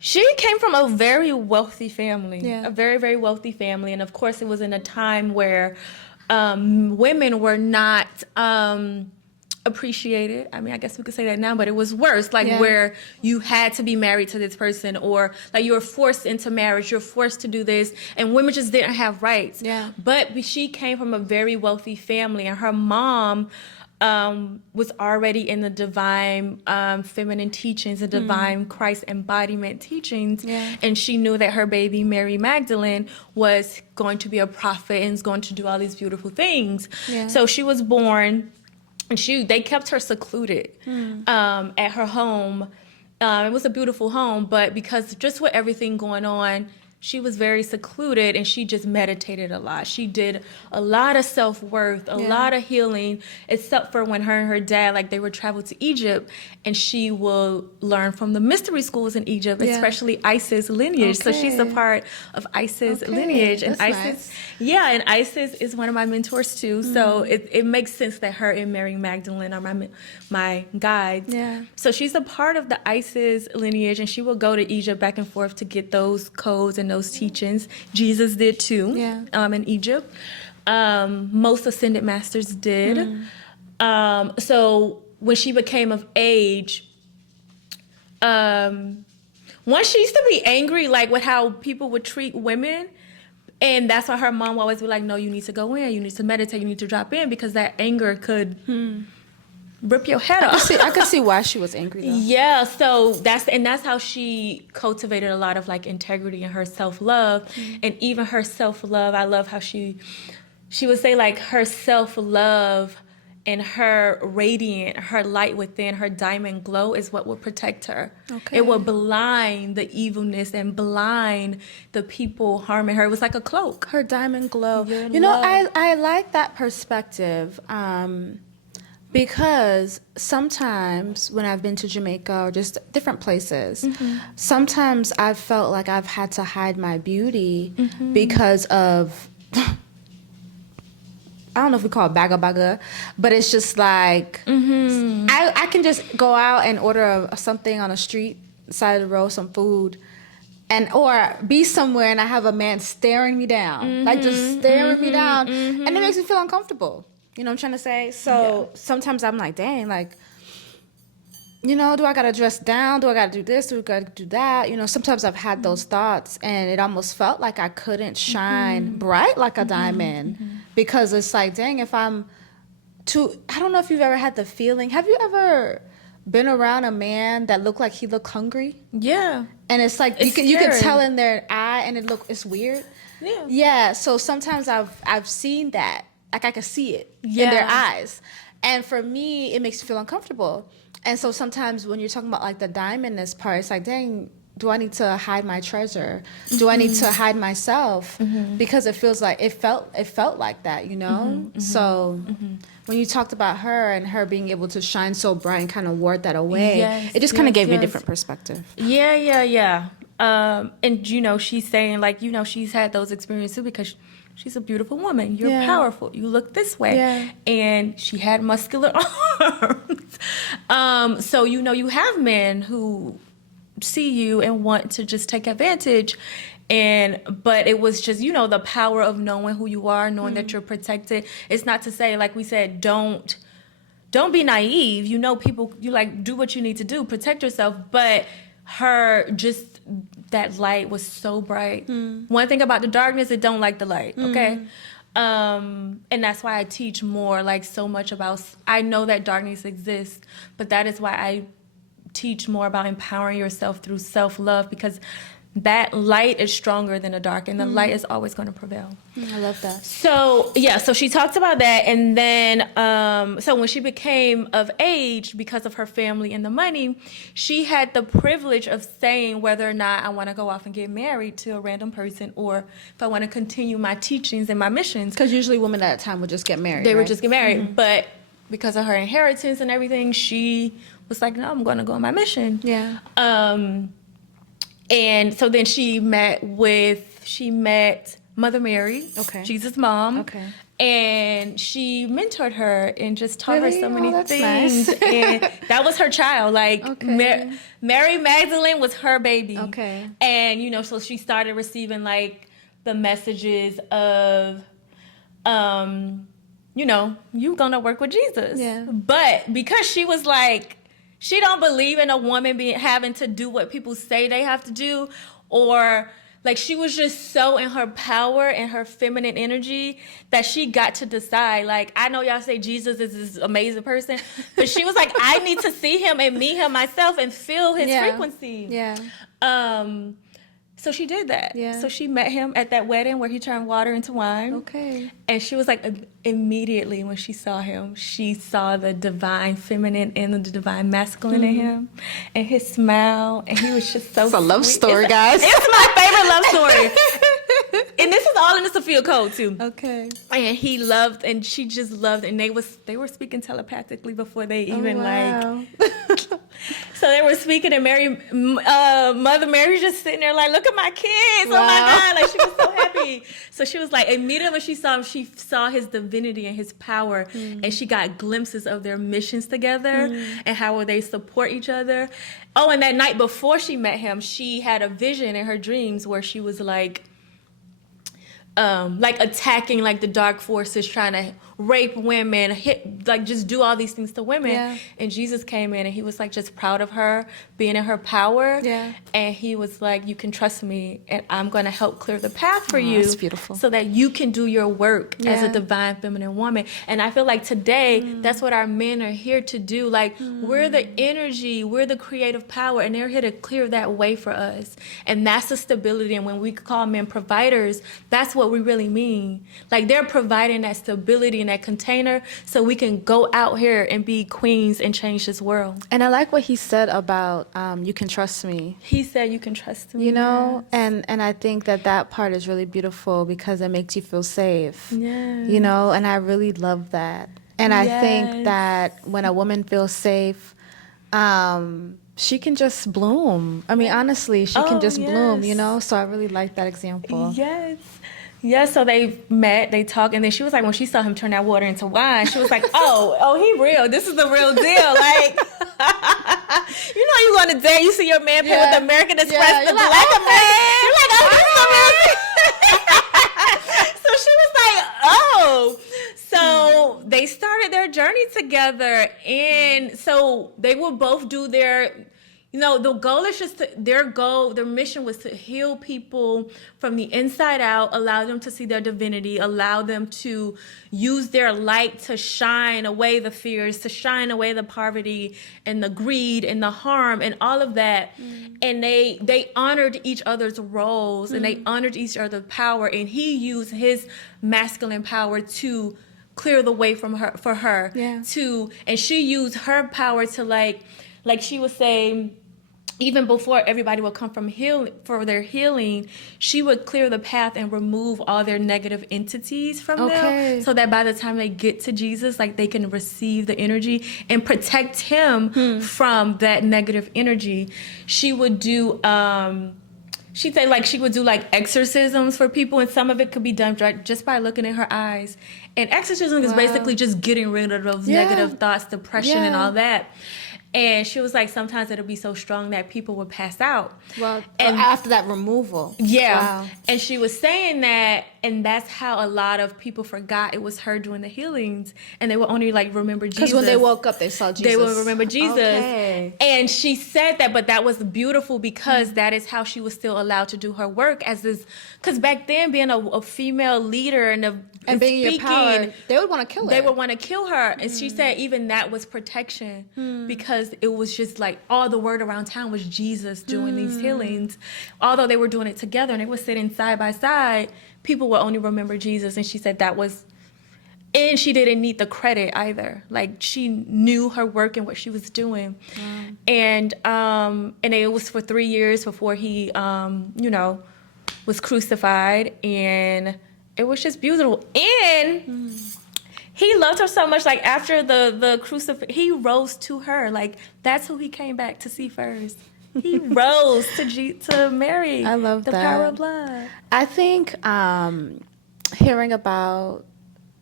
came from a very wealthy family, a very, very wealthy family, and of course, it was in a time where women were not appreciated. I mean, I guess we could say that now, but it was worse, where you had to be married to this person, or like you were forced into marriage, you're forced to do this, and women just didn't have rights. Yeah. But she came from a very wealthy family, and her mom was already in the divine feminine teachings, the divine Christ embodiment teachings, and she knew that her baby Mary Magdalene was going to be a prophet and is going to do all these beautiful things. So she was born, and they kept her secluded at her home. It was a beautiful home, but because just with everything going on, she was very secluded, and she just meditated a lot. She did a lot of self-worth, a lot of healing, except for when her and her dad, like, they would travel to Egypt, and she will learn from the mystery schools in Egypt, especially Isis lineage. So she's a part of Isis lineage. And Isis, and Isis is one of my mentors too. So it makes sense that her and Mary Magdalene are my guides. Yeah. So she's a part of the Isis lineage, and she will go to Egypt back and forth to get those codes and those teachings. Jesus did too, in Egypt. Most ascended masters did. So when she became of age, one, she used to be angry, like, with how people would treat women. And that's why her mom would always be like, no, you need to go in, you need to meditate, you need to drop in, because that anger could rip your head off. I could see why she was angry though. Yeah, so that's how she cultivated a lot of, like, integrity and her self-love. And even her self-love, I love how she would say, like, her self-love and her radiant, her light within, her diamond glow is what will protect her. Okay. It will blind the evilness and blind the people harming her. It was like a cloak. Her diamond glow. You know, I like that perspective. Because sometimes when I've been to Jamaica or just different places, sometimes I've felt like I've had to hide my beauty because of, I don't know if we call it baga, but it's just like, I can just go out and order something on the street, side of the road, some food, or be somewhere and I have a man staring me down, like just staring me down, and it makes me feel uncomfortable. You know what I'm trying to say? So sometimes I'm like, dang, like, you know, do I got to dress down? Do I got to do this? Do I got to do that? You know, sometimes I've had those thoughts, and it almost felt like I couldn't shine bright like a diamond, because it's like, dang, if I'm too, I don't know if you've ever had the feeling. Have you ever been around a man that looked like he looked hungry? Yeah. And it's like, It's you can scary. tell in their eye, and it's weird. Yeah. Yeah. So sometimes I've seen that, like I can see it in Yeah. their eyes. And for me, it makes me feel uncomfortable. And so sometimes when you're talking about like the diamondness part, it's like, dang, do I need to hide my treasure? Do I need to hide myself? Because it feels like it felt like that, you know? So when you talked about her and her being able to shine so bright and kind of ward that away, Yes, it just kind of yes, gave me a yes. different perspective. Yeah. And you know, she's saying like, you know, she's had those experiences too, because she's a beautiful woman. You're Yeah. powerful. You look this way. Yeah. And she had muscular arms. So, you know, you have men who see you and want to just take advantage. But it was just, you know, the power of knowing who you are, knowing that you're protected. It's not to say, like we said, don't be naive. You know, people, you like, do what you need to do, protect yourself. But that light was so bright. One thing about the darkness, it don't like the light, okay? And that's why I teach more, like, so much about, I know that darkness exists, but that is why I teach more about empowering yourself through self-love, because that light is stronger than the dark, and the light is always going to prevail. I love that. So, yeah, so she talked about that. And then, so when she became of age, because of her family and the money, she had the privilege of saying whether or not I want to go off and get married to a random person, or if I want to continue my teachings and my missions. Because usually women at that time would just get married, They right? would just get married. But because of her inheritance and everything, she was like, no, I'm going to go on my mission. Yeah. And so then she met Mother Mary, Okay. Jesus' mom. Okay. And she mentored her and just taught her Really? so Oh, many that's things. nice. And that was her child. Like, Okay. Mary Magdalene was her baby. Okay. And, you know, so she started receiving, like, the messages of, you know, you gonna work with Jesus. Yeah. But because she was like, she don't believe in a woman having to do what people say they have to do, or like, she was just so in her power and her feminine energy that she got to decide. Like, I know y'all say Jesus is this amazing person, but she was like, I need to see him and meet him myself and feel his frequency. Yeah. So she did that. Yeah. So she met him at that wedding where he turned water into wine. Okay. And she was like, immediately when she saw him, she saw the divine feminine and the divine masculine in him, and his smile, and he was just so It's a love sweet. story, guys. It's my favorite love story. And this is all in the Sophia Code too. Okay. And he loved, and she just loved, and they were speaking telepathically before they even So they were speaking, and Mother Mary just sitting there like, look at my kids, oh my God, like, she was so happy. So she was like, immediately when she saw him, she saw his divinity and his power, and she got glimpses of their missions together and how they support each other. Oh, and that night before she met him, she had a vision in her dreams where she was like attacking like the dark forces, trying to rape women, just do all these things to women. Yeah. And Jesus came in and he was like just proud of her being in her power. Yeah. And he was like, you can trust me, and I'm going to help clear the path for you. That's beautiful. So that you can do your work as a Yeah. divine feminine woman. And I feel like today, that's what our men are here to do. Like, we're the energy, we're the creative power, and they're here to clear that way for us. And that's the stability. And when we call men providers, that's what we really mean. Like, they're providing that stability and that container so we can go out here and be queens and change this world. And I like what he said about you can trust me. He said, you can trust me. You know, and I think that part is really beautiful because it makes you feel safe. Yeah. You know, and I really love that. And I think that when a woman feels safe, she can just bloom. I mean, honestly, she can just bloom, you yes. know? So I really like that example. Yes. Yeah, so they met, they talked, and then she was like, when she saw him turn that water into wine, she was like, oh, he real. This is the real deal. Like, you know, you go on a date, you see your man put with the American Express, the like, black okay. American. You're like, oh, this is American. So she was like, oh. So they started their journey together, and so they will both do their, the goal is just their mission was to heal people from the inside out, allow them to see their divinity, allow them to use their light to shine away the fears, to shine away the poverty and the greed and the harm and all of that. And they honored each other's roles and they honored each other's power. And he used his masculine power to clear the way for her. Yeah. And she used her power to like she was saying, even before everybody would come for their healing, she would clear the path and remove all their negative entities from them, so that by the time they get to Jesus, like they can receive the energy and protect him from that negative energy. She would do she said like she would do like exorcisms for people, and some of it could be done just by looking in her eyes. And exorcism is basically just getting rid of those negative thoughts, depression and all that. And she was like, sometimes it'll be so strong that people would pass out. Well, and after that removal. Yeah. Wow. And she was saying that, and that's how a lot of people forgot it was her doing the healings. And they would only like remember Jesus. Because when they woke up, they saw Jesus. They would remember Jesus. Okay. And she said that, but that was beautiful because that is how she was still allowed to do her work as this. Because back then, being a female leader and being speaking, your power, they would want to kill her. They would want to kill her. And she said even that was protection because it was just like all the word around town was Jesus doing these healings. Although they were doing it together and they were sitting side by side, people would only remember Jesus. And she said that was, and she didn't need the credit either. Like she knew her work and what she was doing. And it was for 3 years before he, was crucified. And it was just beautiful. And he loved her so much. Like after the crucifixion, he rose to her. Like that's who he came back to see first. He rose to Mary. I love the that. power of love. I think hearing about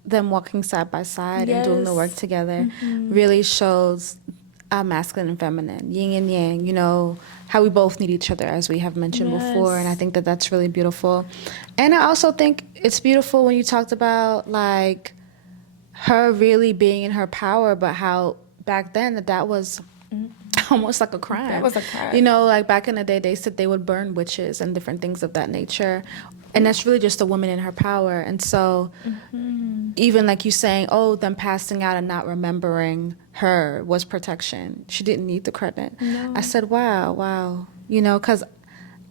them walking side by side and doing the work together really shows masculine and feminine, yin and yang, how we both need each other, as we have mentioned before. And I think that that's really beautiful. And I also think it's beautiful when you talked about like her really being in her power, but how back then that was almost like a crime. That was a crime. Like back in the day, they said they would burn witches and different things of that nature. And that's really just a woman in her power. And so even like you saying, them passing out and not remembering her was protection. She didn't need the credit. No. I said, wow. Because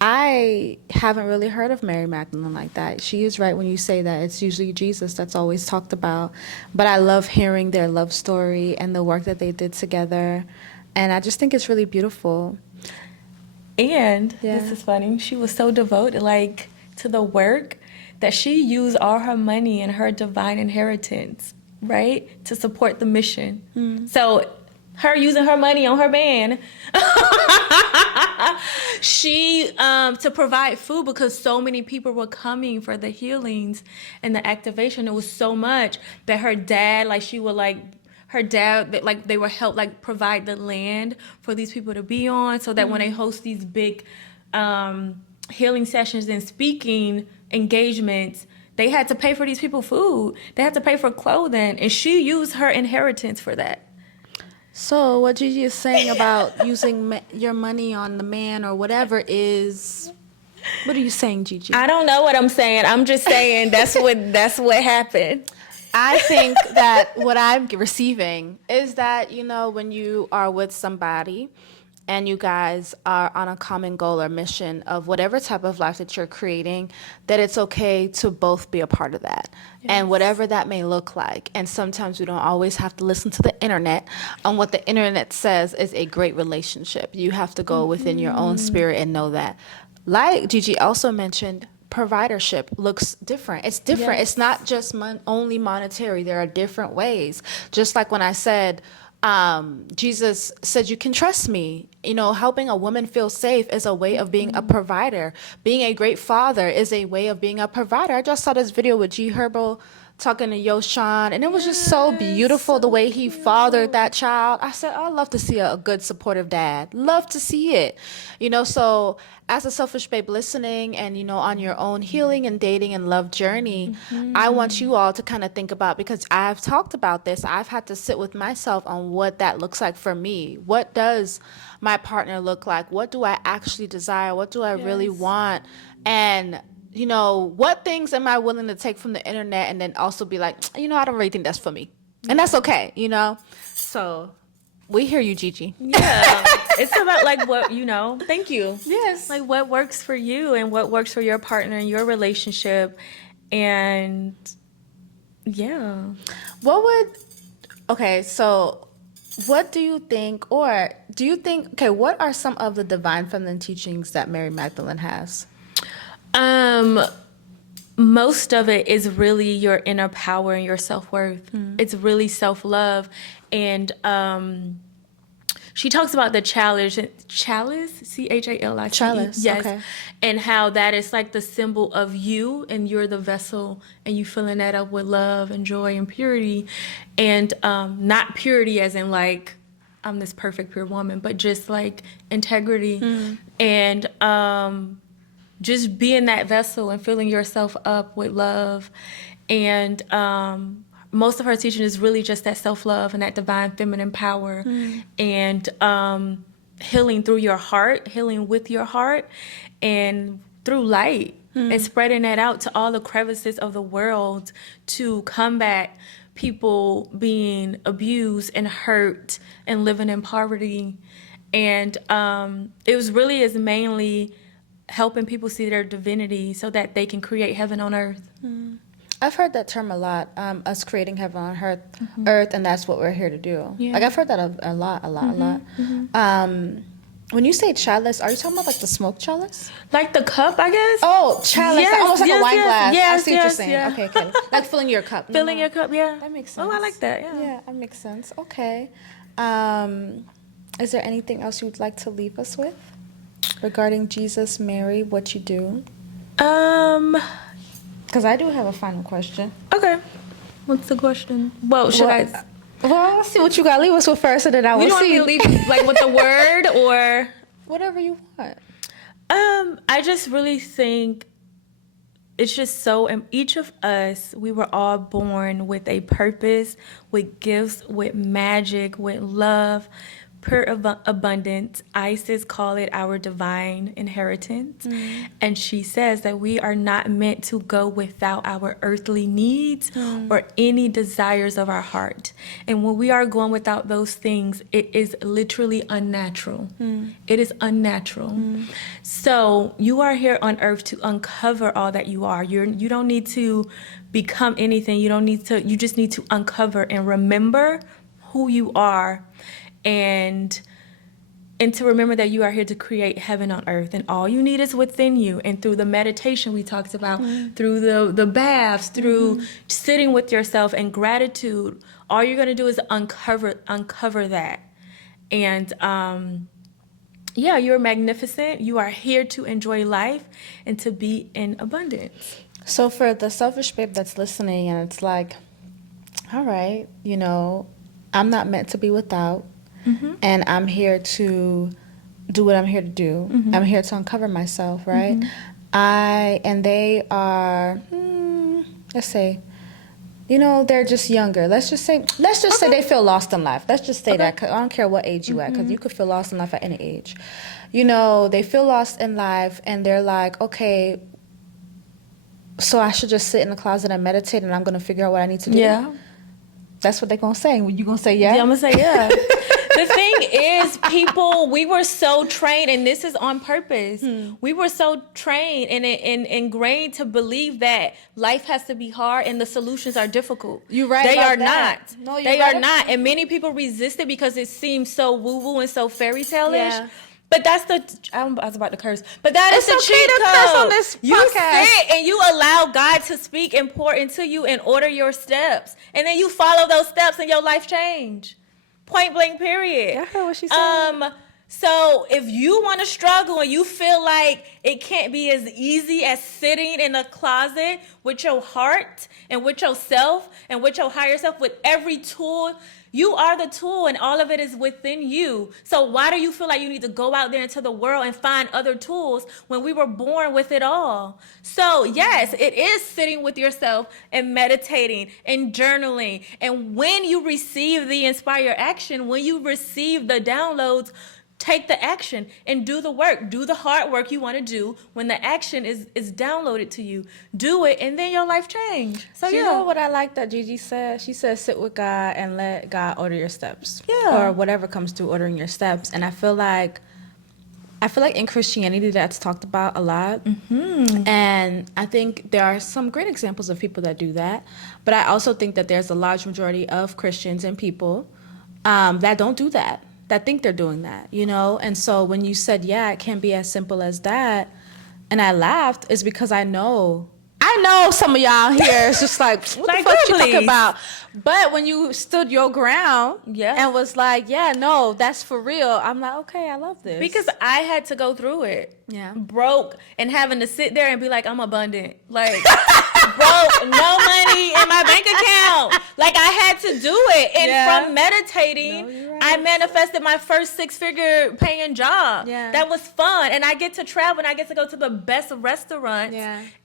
I haven't really heard of Mary Magdalene like that. She is right when you say that. It's usually Jesus that's always talked about. But I love hearing their love story and the work that they did together. And I just think it's really beautiful. And this is funny. She was so devoted, like, to the work that she used all her money and her divine inheritance, right, to support the mission. So her using her money on her man, she to provide food because so many people were coming for the healings and the activation. It was so much that her dad, they would help provide the land for these people to be on, so that when they host these big healing sessions and speaking engagements, they had to pay for these people food. They had to pay for clothing, and she used her inheritance for that. So what GiGi is saying about using your money on the man or whatever is, what are you saying, GiGi? I don't know what I'm saying. I'm just saying that's what happened. I think that what I'm receiving is that, when you are with somebody and you guys are on a common goal or mission of whatever type of life that you're creating, that it's okay to both be a part of that. Yes. And whatever that may look like. And sometimes we don't always have to listen to the internet on what the internet says is a great relationship. You have to go within your own spirit and know that. Like GiGi also mentioned, providership looks different. It's different. Yes. It's not just only monetary. There are different ways. Just like when I said, Jesus said, you can trust me. Helping a woman feel safe is a way of being a provider. Being a great father is a way of being a provider. I just saw this video with G Herbo talking to Yoshan, and it was just so beautiful the way he fathered that child. I said, I love to see a good supportive dad. Love to see it. So as a selfish babe listening and, on your own healing and dating and love journey, I want you all to kind of think about, because I've talked about this, I've had to sit with myself on what that looks like for me. What does my partner look like? What do I actually desire? What do I really want? And what things am I willing to take from the internet and then also be like, I don't really think that's for me. And that's okay, So we hear you, GiGi. Yeah. It's about like what, thank you. Yes. Like what works for you and what works for your partner and your relationship. And yeah. So what do you think, what are some of the divine feminine teachings that Mary Magdalene has? Most of it is really your inner power and your self-worth. It's really self-love. And she talks about the chalice, C-H-A-L-I-C-E. Chalice, yes. okay. And how that is like the symbol of you, and you're the vessel, and you filling that up with love and joy and purity. And not purity as in like, I'm this perfect pure woman, but just like integrity. And just being that vessel and filling yourself up with love. And most of her teaching is really just that self-love and that divine feminine power. And healing through your heart, healing with your heart, and through light. And spreading that out to all the crevices of the world to combat people being abused and hurt and living in poverty. And it was really is mainly helping people see their divinity so that they can create heaven on earth. I've heard that term a lot, us creating heaven on earth, and that's what we're here to do. Yeah. Like, I've heard that a lot. When you say chalice, are you talking about like the smoke chalice? Like the cup, I guess? Oh, chalice, Yes, almost like a wine glass. yes, I see what you're yes, saying. yeah. Okay. Like filling your cup. Filling your cup, yeah. That makes sense. Oh, I like that, yeah. Yeah, that makes sense. Okay. Is there anything else you would like to leave us with regarding Jesus, Mary, what you do? Because I do have a final question. Okay. What's the question? Well, Well, let's see what you got. Leave us with first, and then I will you want see. me to leave like with the word or? Whatever you want. I just really think it's just so, each of us, we were all born with a purpose, with gifts, with magic, with love, pure abundance. Isis call it our divine inheritance. And she says that we are not meant to go without our earthly needs or any desires of our heart. And when we are going without those things, it is literally unnatural. It is unnatural. So you are here on earth to uncover all that you are. You don't need to become anything. You just need to uncover and remember who you are. And to remember that you are here to create heaven on earth, and all you need is within you. And through the meditation we talked about, through the baths, through sitting with yourself and gratitude, all you're going to do is uncover that. And yeah, you're magnificent. You are here to enjoy life and to be in abundance. So for the selfish babe that's listening, and it's like, all right, I'm not meant to be without. And I'm here to do what I'm here to do. I'm here to uncover myself, right? And they are, let's say, they're just younger. Let's just say they feel lost in life. Let's just say that. 'Cause I don't care what age you at, because you could feel lost in life at any age. They feel lost in life, and they're like, okay, so I should just sit in the closet and meditate, and I'm going to figure out what I need to do? Yeah. That's what they're going to say. You going to say yeah? Yeah, I'm going to say yeah. The thing is, we were so trained, and this is on purpose. We were so trained and ingrained to believe that life has to be hard and the solutions are difficult. You're right. They about are that. not. No, they right are not. And many people resist it because it seems so woo-woo and so fairy tale-ish. Yeah. But that's I was about to curse. But that is the okay cheat to code. curse on this you podcast. sit and you allow God to speak and pour into you and order your steps. And then you follow those steps and your life change. Point blank, period. I heard what she said. So if you want to struggle and you feel like it can't be as easy as sitting in a closet with your heart and with yourself and with your higher self, with every tool, you are the tool and all of it is within you. So why do you feel like you need to go out there into the world and find other tools when we were born with it all? So yes, it is sitting with yourself and meditating and journaling. And when you receive the inspired action, when you receive the downloads, take the action and do the work. Do the hard work you want to do when the action is downloaded to you. Do it, and then your life change. So You know what I like that GiGi said? She said, sit with God and let God order your steps. Yeah. Or whatever comes through ordering your steps. And I feel like in Christianity that's talked about a lot. Mm-hmm. And I think there are some great examples of people that do that. But I also think that there's a large majority of Christians and people that don't do that think they're doing that, you know? And so when you said, yeah, it can be as simple as that, and I laughed, is because I know some of y'all here is just like, what the fuck you talking about? But when you stood your ground and was like, yeah, no, that's for real, I'm like, okay, I love this. Because I had to go through it. Yeah. Broke and having to sit there and be like, I'm abundant. Like, broke, no money in my bank account. Like, I had to do it. And from meditating, I manifested my first 6-figure paying job. Yeah. That was fun. And I get to travel and I get to go to the best restaurants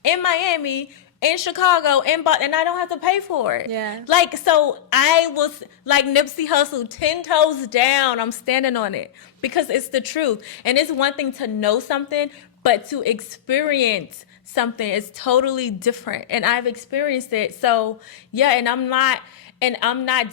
in Miami, in Chicago, and I don't have to pay for it. Yeah. Like, so I was like Nipsey Hussle, 10 toes down. I'm standing on it because it's the truth. And it's one thing to know something, but to experience something is totally different. And I've experienced it. So yeah, and I'm not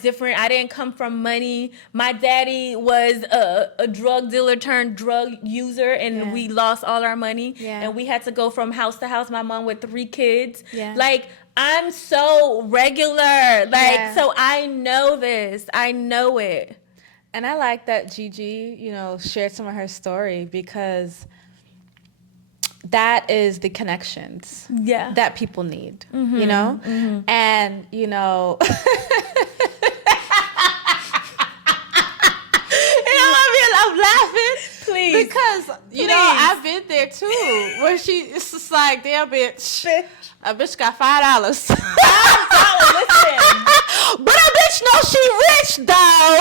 different. I didn't come from money. My daddy was a drug dealer turned drug user, and we lost all our money. Yeah. And we had to go from house to house. My mom with 3 kids. Yeah. Like, I'm so regular. Like, so I know this. I know it. And I like that GiGi, you know, shared some of her story, because that is the connections that people need, you know? Mm-hmm. And, you know, I'm laughing. Please. Because, you know, I've been there too. Where it's just like, damn bitch. A bitch got $5. Listen. But a bitch knows she rich though.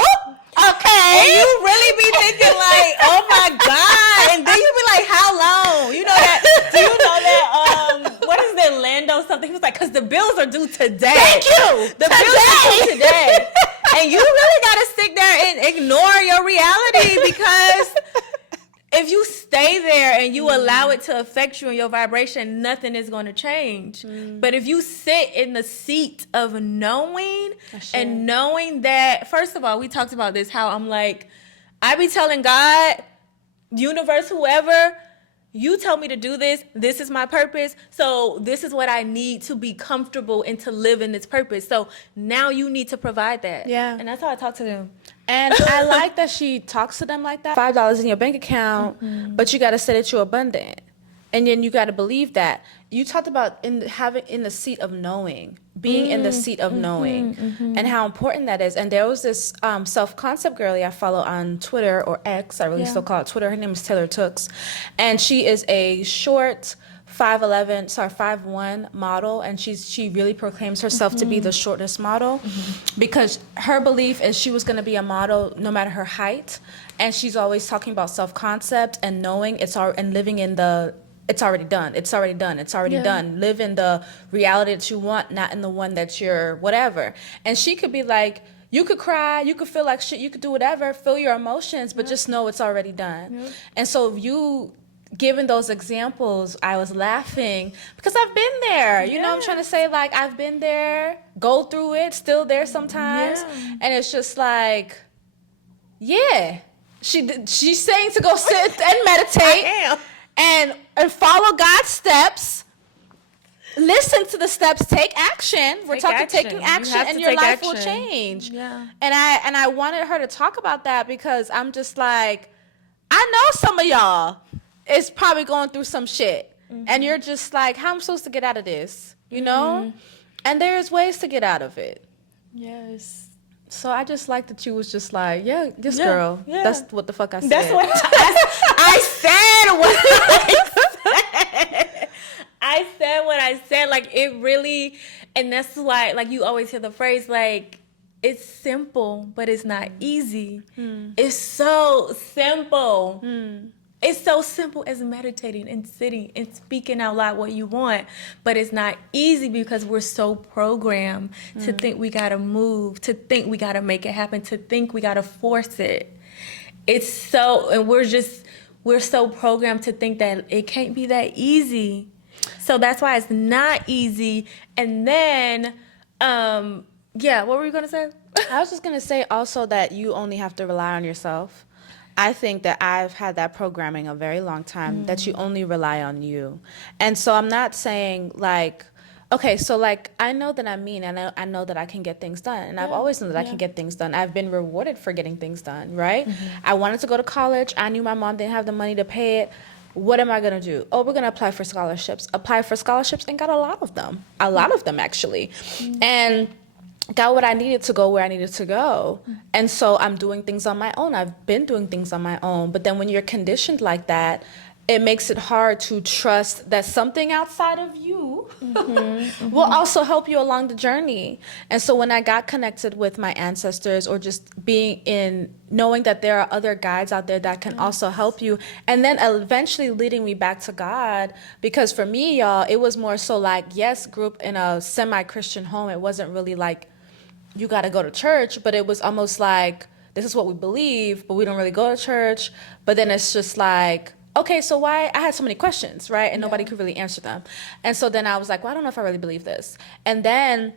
Okay. And you really be thinking like, oh my God. And then you be like, how long? You know that, do you know that, what is it, Lando something? He was like, because the bills are due today. Thank you. The bills are due today. And you really got to sit there and ignore your reality, because if you stay there and you allow it to affect you and your vibration, nothing is going to change. But if you sit in the seat of knowing and knowing that, first of all, we talked about this, how I'm like, I be telling God, universe, whoever, you tell me to do this. This is my purpose. So this is what I need to be comfortable and to live in this purpose. So now you need to provide that. Yeah. And that's how I talk to them. And I like that she talks to them like that. $5 in your bank account, but you got to say that you're abundant. And then you got to believe that. You talked about having in the seat of knowing, being in the seat of knowing, and how important that is. And there was this self-concept girlie I follow on Twitter, or X, I really still call it Twitter. Her name is Taylor Tooks. And she is a short 5'1" model, and she really proclaims herself to be the shortest model, because her belief is she was going to be a model no matter her height. And she's always talking about self-concept and knowing and living in the it's already done. It's already done. It's already done. Live in the reality that you want, not in the one that you're whatever. And she could be like, you could cry, you could feel like shit, you could do whatever, feel your emotions, but just know it's already done. And so you given those examples, I was laughing because I've been there. You know what I'm trying to say? Like, I've been there, go through it, still there sometimes. And it's just like, she's saying to go sit and meditate. And follow God's steps. Listen to the steps. Take action. We're talking taking action, and your life will change. Yeah. And I wanted her to talk about that, because I'm just like, I know some of y'all is probably going through some shit, and you're just like, how am I supposed to get out of this? You know? And there's ways to get out of it. Yes. So I just like that you was just like, yeah, this Yeah, girl. yeah. That's what the fuck I said. That's what I said. What I said. I said what I said. Like, it really, and that's why, like, you always hear the phrase, like, it's simple, but it's not easy. It's so simple. It's so simple as meditating and sitting and speaking out loud what you want, but it's not easy because we're so programmed to think we gotta move, to think we gotta make it happen, to think we gotta force it. It's so, and we're so programmed to think that it can't be that easy. So that's why it's not easy. And then, yeah, what were you gonna say? I was just going to say also that you only have to rely on yourself. I think that I've had that programming a very long time, that you only rely on you. And so I'm not saying like, okay, so like I know that I'm mean, and I know that I can get things done. And I've always known that I can get things done. I've been rewarded for getting things done, right? I wanted to go to college. I knew my mom didn't have the money to pay it. What am I going to do? Oh, we're going to apply for scholarships. Apply for scholarships and got a lot of them. A lot of them, actually. And got what I needed to go where I needed to go. And so I'm doing things on my own. I've been doing things on my own. But then when you're conditioned like that, it makes it hard to trust that something outside of you will also help you along the journey. And so when I got connected with my ancestors, or just being in knowing that there are other guides out there that can also help you, and then eventually leading me back to God, because for me, y'all, it was more so like, yes, grew up in a semi-Christian home. It wasn't really like, you got to go to church, but it was almost like, this is what we believe, but we don't really go to church. But then it's just like, okay, so why? I had so many questions, right? And nobody could really answer them. And so then I was like, well, I don't know if I really believe this. And then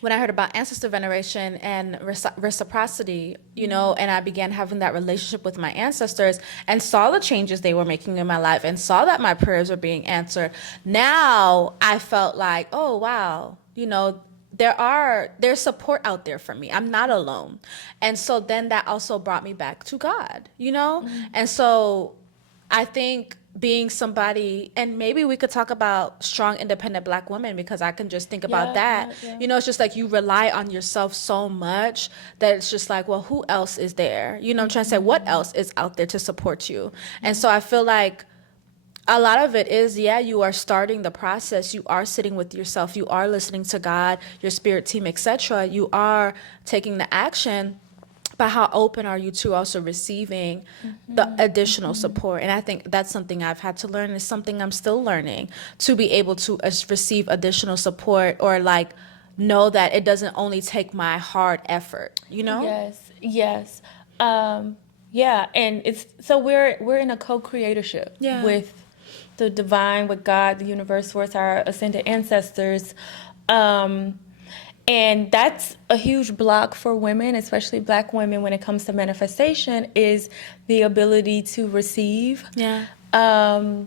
when I heard about ancestor veneration and reciprocity, you know, and I began having that relationship with my ancestors and saw the changes they were making in my life and saw that my prayers were being answered, now I felt like, oh, wow, you know, there's support out there for me. I'm not alone. And so then that also brought me back to God, you know? And so I think being somebody, and maybe we could talk about strong, independent Black women, because I can just think about that. You know, it's just like you rely on yourself so much that it's just like, well, who else is there? You know, I'm trying to say, what else is out there to support you? And so I feel like a lot of it is, yeah, you are starting the process. You are sitting with yourself. You are listening to God, your spirit team, etc. You are taking the action. But how open are you to also receiving the additional support? And I think that's something I've had to learn. It's something I'm still learning, to be able to receive additional support, or like know that it doesn't only take my hard effort, you know? Yes. Yeah, and it's so we're in a co-creatorship with the divine, with God, the universe, with our ascended ancestors. And that's a huge block for women, especially Black women, when it comes to manifestation, is the ability to receive. Yeah. And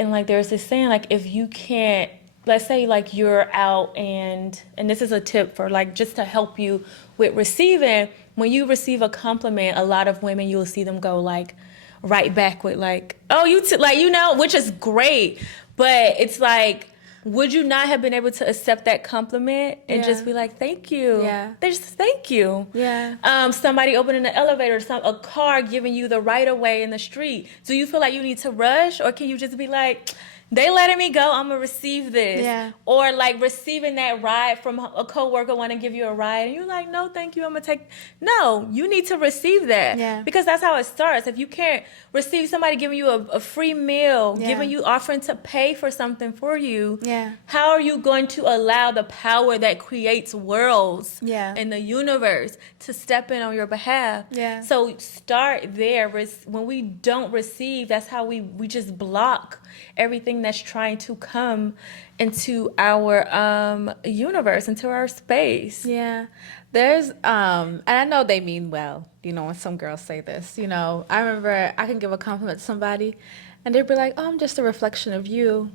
like there's this saying, like, if you can't, let's say like you're out and this is a tip for like just to help you with receiving. When you receive a compliment, a lot of women, you'll see them go like right back with like, oh, like, you know, which is great, but it's like, would you not have been able to accept that compliment and just be like, thank you? Yeah. They just thank you. Yeah. Somebody opening the elevator, a car giving you the right of way in the street. Do you feel like you need to rush, or can you just be like, they letting me go, I'm gonna receive this? Yeah. Or like receiving that ride from a coworker want to give you a ride, and you're like, no, thank you, I'm gonna take. No, you need to receive that. Yeah. Because that's how it starts. If you can't receive somebody giving you a free meal, giving you, offering to pay for something for you, how are you going to allow the power that creates worlds in the universe to step in on your behalf? So start there. When we don't receive, that's how we just block everything that's trying to come into our universe, into our space. Yeah. There's and I know they mean well, you know, when some girls say this, you know. I remember I can give a compliment to somebody and they'd be like, oh, I'm just a reflection of you.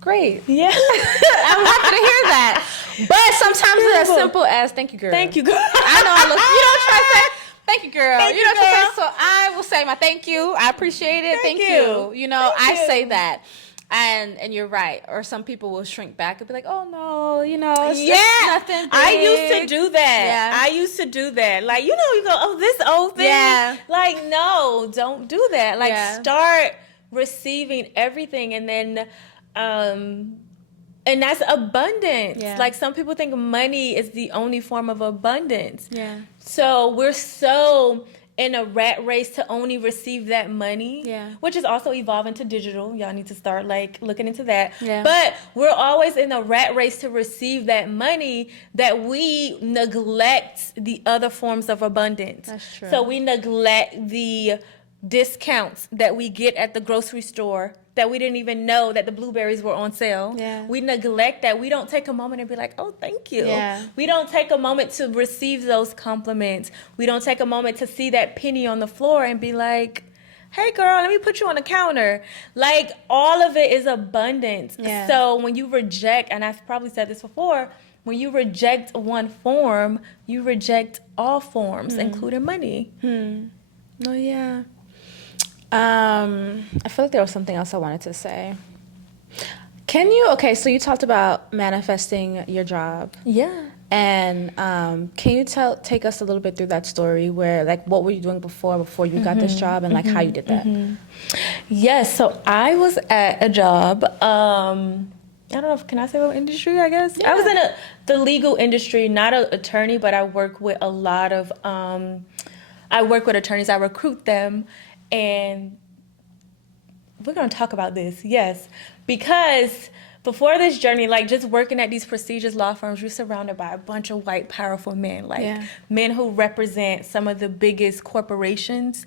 Great. Yeah. I'm happy to hear that. But sometimes it's as simple as, thank you, girl. Thank you, girl. I know I look, you know, try to say, thank you, girl. Thank you know you, what I'm girl. saying? So I will say my thank you. I appreciate it. Thank you. You know, Thank I you. say that. And you're right. Or some people will shrink back and be like, "Oh no, it's Yeah, just nothing big." I used to do that. Yeah. I used to do that. Like, you go, oh, this old thing. Yeah. Like, no, don't do that. Like, Yeah. start receiving everything, and then, and that's abundance. Yeah. Like, some people think money is the only form of abundance. Yeah. So we're so in a rat race to only receive that money, Yeah. which is also evolving to digital. Y'all need to start looking into that. Yeah. But we're always in a rat race to receive that money that we neglect the other forms of abundance. That's true. So we neglect the discounts that we get at the grocery store that we didn't even know that the blueberries were on sale. Yeah. We neglect that. We don't take a moment and be like, oh, thank you. Yeah. We don't take a moment to receive those compliments. We don't take a moment to see that penny on the floor and be like, hey, girl, let me put you on the counter. Like, all of it is abundance. Yeah. So when you reject, and I've probably said this before, when you reject one form, you reject all forms, including money. No, yeah. I feel like there was something else I wanted to say. So you talked about manifesting your job. Yeah. And can you take us a little bit through that story where, like, what were you doing before you got this job, and like how you did that? Yes, so I was at a job, I don't know can I say what industry, I guess? Yeah. I was in the legal industry, not an attorney, but I work with a lot of, I work with attorneys, I recruit them, and we're going to talk about this, yes, because before this journey, like, just working at these prestigious law firms, you're surrounded by a bunch of white, powerful men, like men who represent some of the biggest corporations,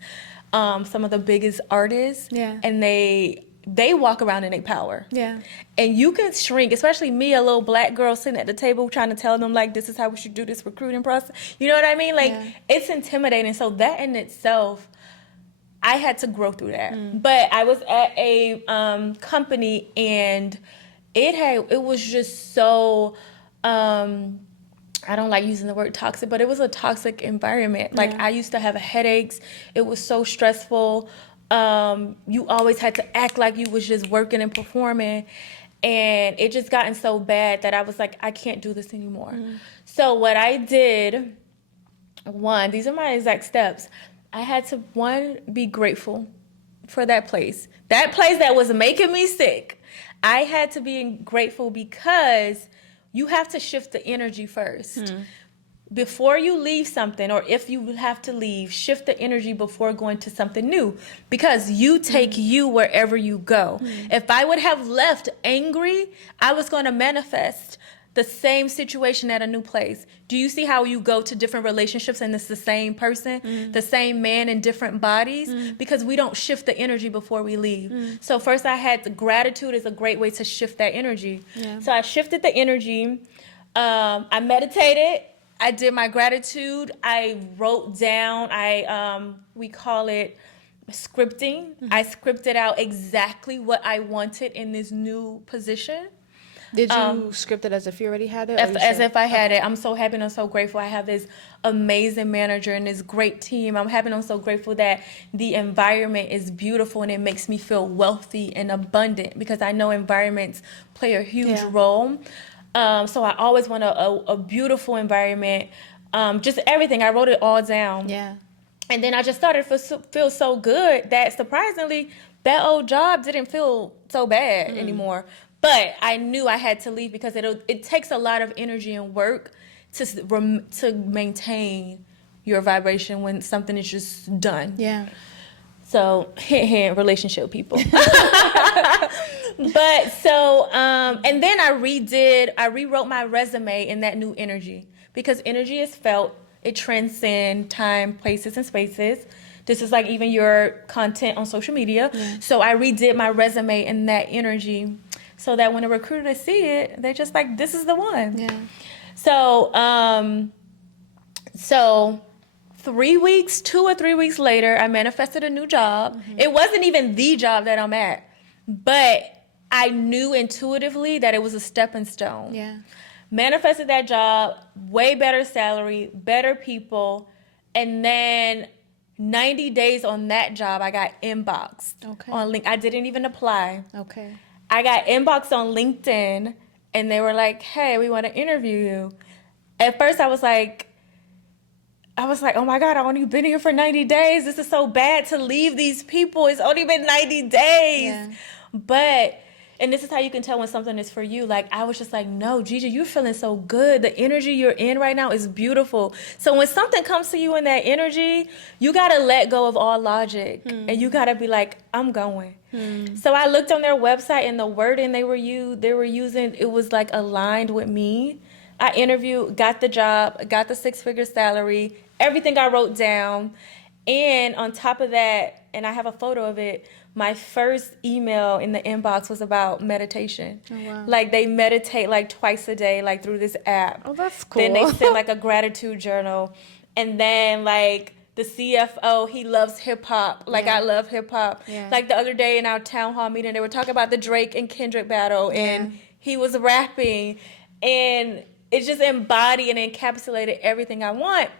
some of the biggest artists, and they walk around in their power. Yeah. And you can shrink, especially me, a little black girl sitting at the table trying to tell them, like, this is how we should do this recruiting process. You know what I mean? Like, it's intimidating. So that in itself, I had to grow through that. But I was at a company, and it was just so, I don't like using the word toxic, but it was a toxic environment. Like, I used to have headaches. It was so stressful. You always had to act like you was just working and performing. And it just gotten so bad that I was like, I can't do this anymore. So what I did, these are my exact steps. I had to, be grateful for that place. That place that was making me sick. I had to be grateful because you have to shift the energy first. Before you leave something, or if you have to leave, shift the energy before going to something new, because you take you wherever you go. If I would have left angry, I was going to manifest the same situation at a new place. Do you see how you go to different relationships and it's the same person, the same man in different bodies? Because we don't shift the energy before we leave. So first gratitude is a great way to shift that energy. So I shifted the energy. I meditated. I did my gratitude. I wrote down, we call it scripting. I scripted out exactly what I wanted in this new position. Did you script it as if you already had it? As if I had it. I'm so happy and I'm so grateful. I have this amazing manager and this great team. I'm happy and I'm so grateful that the environment is beautiful and it makes me feel wealthy and abundant, because I know environments play a huge role. So I always want a beautiful environment, just everything. I wrote it all down. Yeah. And then I just started to feel so good that, surprisingly, that old job didn't feel so bad anymore. But I knew I had to leave because it takes a lot of energy and work to maintain your vibration when something is just done. Yeah. So, hint, hint, relationship people. But so, and then I rewrote my resume in that new energy, because energy is felt. It transcends time, places, and spaces. This is like even your content on social media. Yeah. So I redid my resume in that energy, so that when a recruiter see it, they're just like, this is the one. Yeah. So, 2 or 3 weeks later, I manifested a new job. It wasn't even the job that I'm at, but I knew intuitively that it was a stepping stone. Yeah. Manifested that job, way better salary, better people, and then 90 days on that job, I got inboxed on LinkedIn. I didn't even apply. Okay. I got inboxed on LinkedIn, and they were like, "Hey, we want to interview you." At first, I was like, "Oh my God, I've only been here for 90 days. This is so bad to leave these people. It's only been 90 days." Yeah. But, and this is how you can tell when something is for you. Like, I was just like, "No, GiGi, you're feeling so good. The energy you're in right now is beautiful." So when something comes to you in that energy, you got to let go of all logic. And you got to be like, "I'm going." So I looked on their website, and the wording they were using, it was like aligned with me. I interviewed, got the job, got the 6-figure salary, everything I wrote down. And on top of that, and I have a photo of it, my first email in the inbox was about meditation. Oh, wow. Like, they meditate like twice a day, like through this app. Oh, that's cool. Then they send like a gratitude journal. And then like the CFO, he loves hip hop. Like, Yeah. I love hip hop. Yeah. Like the other day in our town hall meeting, they were talking about the Drake and Kendrick battle, and he was rapping, and it just embodied and encapsulated everything I want.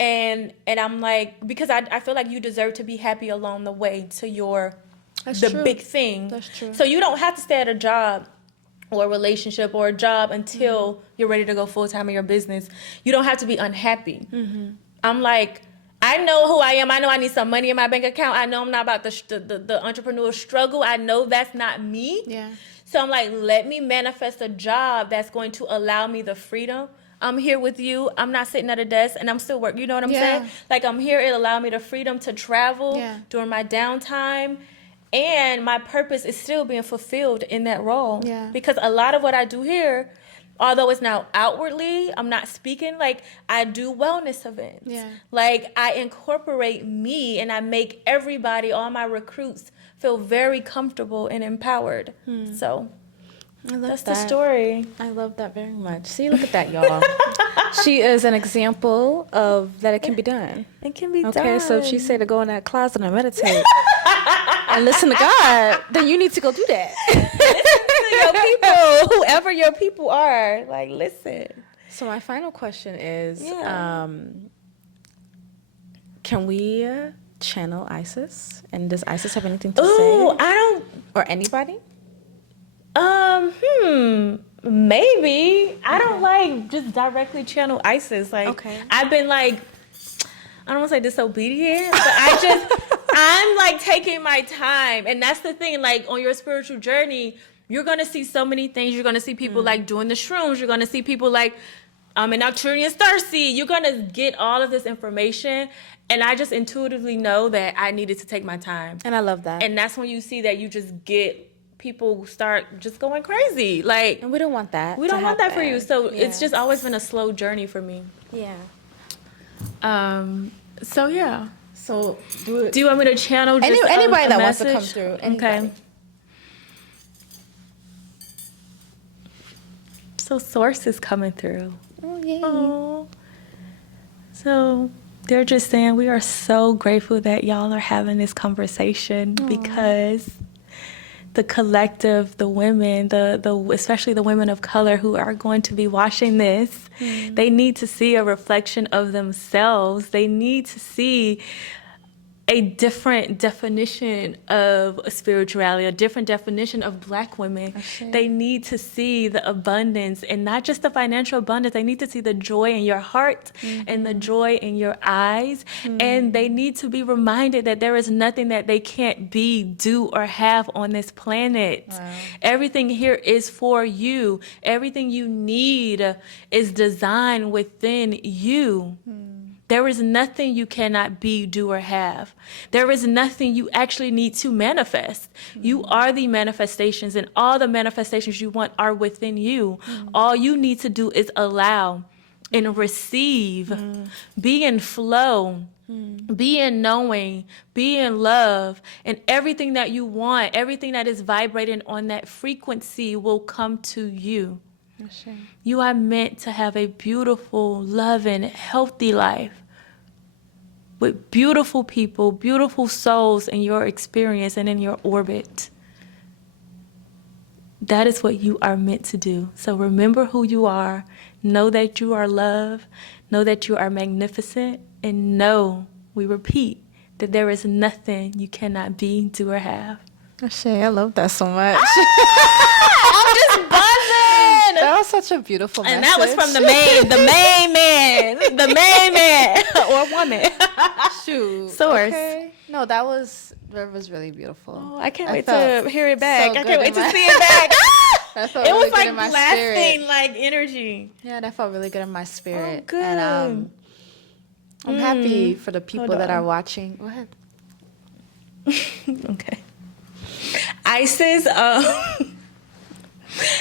And I'm like, because I feel like you deserve to be happy along the way to your True. big thing. That's true. So you don't have to stay at a job or a relationship or a job until you're ready to go full-time in your business. You don't have to be unhappy. I'm like, I know who I am. I know I need some money in my bank account. I know I'm not about the entrepreneurial struggle. I know that's not me. Yeah. So I'm like, let me manifest a job that's going to allow me the freedom. I'm here with you. I'm not sitting at a desk and I'm still working. You know what I'm saying? Like, I'm here. It'll allow me the freedom to travel during my downtime. And my purpose is still being fulfilled in that role. Yeah. Because a lot of what I do here, although it's now outwardly, I'm not speaking, like, I do wellness events. Yeah. Like, I incorporate me, and I make everybody, all my recruits, feel very comfortable and empowered. So I love that's that. the story. I love that very much. See, look at that, y'all. She is an example of that it can be done. It can be done. Okay, so if she said to go in that closet and meditate and listen to God, then you need to go do that. Listen to your people, whoever your people are. Like, listen. So my final question is, Yeah. can we channel Isis? And does Isis have anything to Ooh, say? I don't. Or anybody? Maybe. I don't like just directly channel Isis. Like, Okay. I've been like, I don't want to say disobedient, but I'm like taking my time. And that's the thing, like, on your spiritual journey, you're going to see so many things. You're going to see people like doing the shrooms. You're going to see people like, in Arcturian starseed. You're going to get all of this information. And I just intuitively know that I needed to take my time. And I love that. And that's when you see that you just get people start just going crazy. Like, And we don't want that. we to don't want that for happen. you. So Yeah. it's just always been a slow journey for me. Yeah. So yeah. So do Do you want me to channel just anybody a that wants to message? come through? Okay. Anybody. So Source is coming through. Oh, yay. Oh. So they're just saying we are so grateful that y'all are having this conversation because the collective, the women, the especially the women of color who are going to be watching this, they need to see a reflection of themselves. They need to see a different definition of spirituality, a different definition of Black women. They need to see the abundance, and not just the financial abundance. They need to see the joy in your heart and the joy in your eyes. And they need to be reminded that there is nothing that they can't be, do, or have on this planet. Wow. Everything here is for you. Everything you need is designed within you. There is nothing you cannot be, do, or have. There is nothing you actually need to manifest. You are the manifestations, and all the manifestations you want are within you. All you need to do is allow and receive, be in flow, be in knowing, be in love, and everything that you want, everything that is vibrating on that frequency will come to you. You are meant to have a beautiful, loving, healthy life with beautiful people, beautiful souls in your experience and in your orbit. That is what you are meant to do. So remember who you are. Know that you are loved. Know that you are magnificent. And know, we repeat, that there is nothing you cannot be, do, or have. Shay, I love that so much. I'm just buzzing. That was such a beautiful message. And that was from the main man, or woman. Shoot. Source. Okay. No, that was really beautiful. Oh, I can't wait to hear it back. so I can't wait good to see it back. That felt It really was good like in my blasting spirit. like energy. Yeah, that felt really good in my spirit. Oh, good. And I'm happy for the people Hold that on. are watching. Go ahead. Okay. Isis,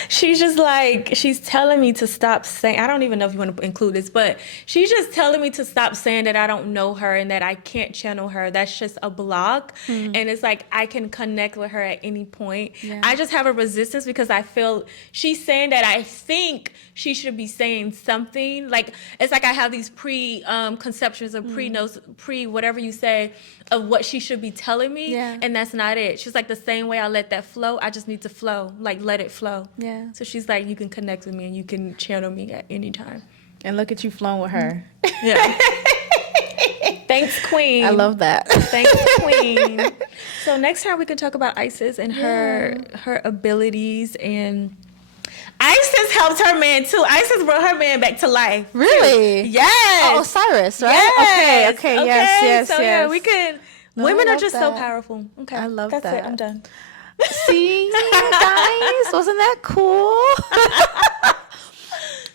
she's just like, she's telling me to stop saying, I don't even know if you want to include this, but she's just telling me to stop saying that I don't know her and that I can't channel her. That's just a block. And it's like, I can connect with her at any point. Yeah. I just have a resistance because I feel she's saying that I think she should be saying something. Like, it's like I have these conceptions of whatever you say of what she should be telling me. Yeah. And that's not it. She's like, the same way I let that flow, I just need to flow. Like, let it flow. Yeah. So she's like, you can connect with me and you can channel me at any time. And look at you flowing with her. Yeah. Thanks, Queen. I love that. Thanks, Queen. So next time we can talk about Isis and her abilities. And Isis helped her man too. Isis brought her man back to life. Really? Yes. Oh, Osiris, right? Yes. Okay, yes. So yeah, we could. No, women I are love just so that. powerful. Okay, I love That's that. it. I'm done. See, you guys, wasn't that cool?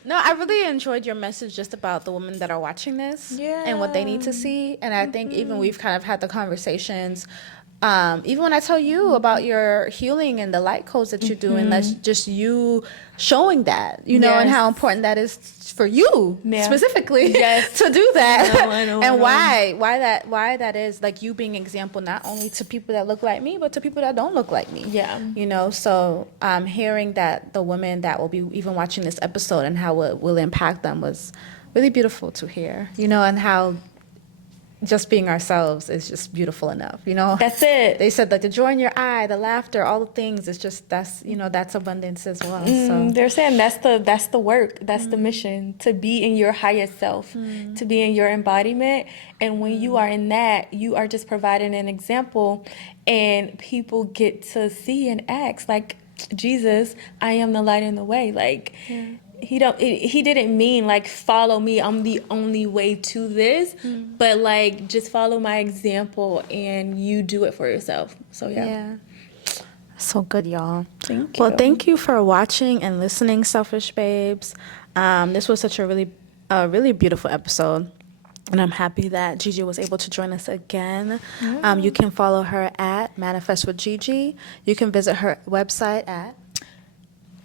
No, I really enjoyed your message just about the women that are watching this and what they need to see. And I think even we've kind of had the conversations, even when I tell you about your healing and the light codes that you're doing, that's just you showing that, you know, and how important that is for you specifically to do that. I know, and why that is, like, you being an example not only to people that look like me, but to people that don't look like me. Yeah. You know, so hearing that the women that will be even watching this episode and how it will impact them was really beautiful to hear, you know, and how just being ourselves is just beautiful enough, you know. That's it. They said that the joy in your eye, the laughter, all the things, it's just, that's, you know, that's abundance as well. So They're saying that's the work, that's the mission, to be in your highest self, to be in your embodiment. And when you are in that, you are just providing an example, and people get to see and ask, like, Jesus, I am the light and the way. Like, he didn't mean like, follow me, I'm the only way to this, but like, just follow my example and you do it for yourself. So yeah. So good, y'all. Thank Well, you. thank you for watching and listening, Selfish Babes. This was such a really beautiful episode. And I'm happy that GiGi was able to join us again. You can follow her at Manifest with GiGi. You can visit her website at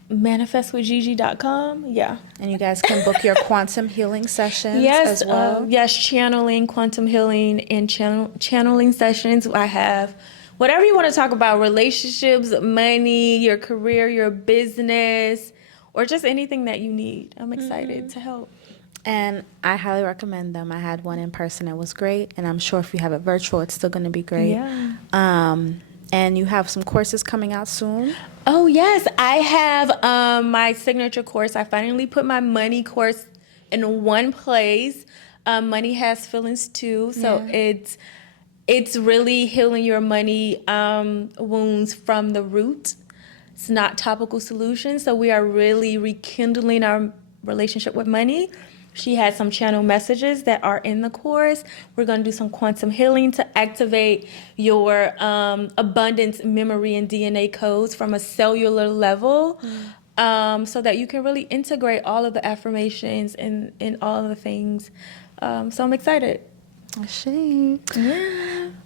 manifestwithgigi.com. Yeah. and you guys can book your quantum healing sessions Yes, as well. yes, channeling, quantum healing, and channeling sessions. I have whatever you want to talk about: relationships, money, your career, your business, or just anything that you need. I'm excited to help. And I highly recommend them. I had one in person. It was great. And I'm sure if you have it virtual, it's still going to be great. Yeah. And you have some courses coming out soon. Oh, yes. I have my signature course. I finally put my money course in one place. Money Has Feelings Too. So it's really healing your money wounds from the root. It's not topical solutions. So we are really rekindling our relationship with money. She had some channel messages that are in the course. We're going to do some quantum healing to activate your abundance memory and DNA codes from a cellular level, so that you can really integrate all of the affirmations and all of the things. So I'm excited. Yeah.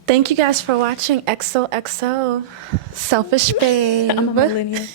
Thank you guys for watching XOXO Selfish Babe. I'm a millennial.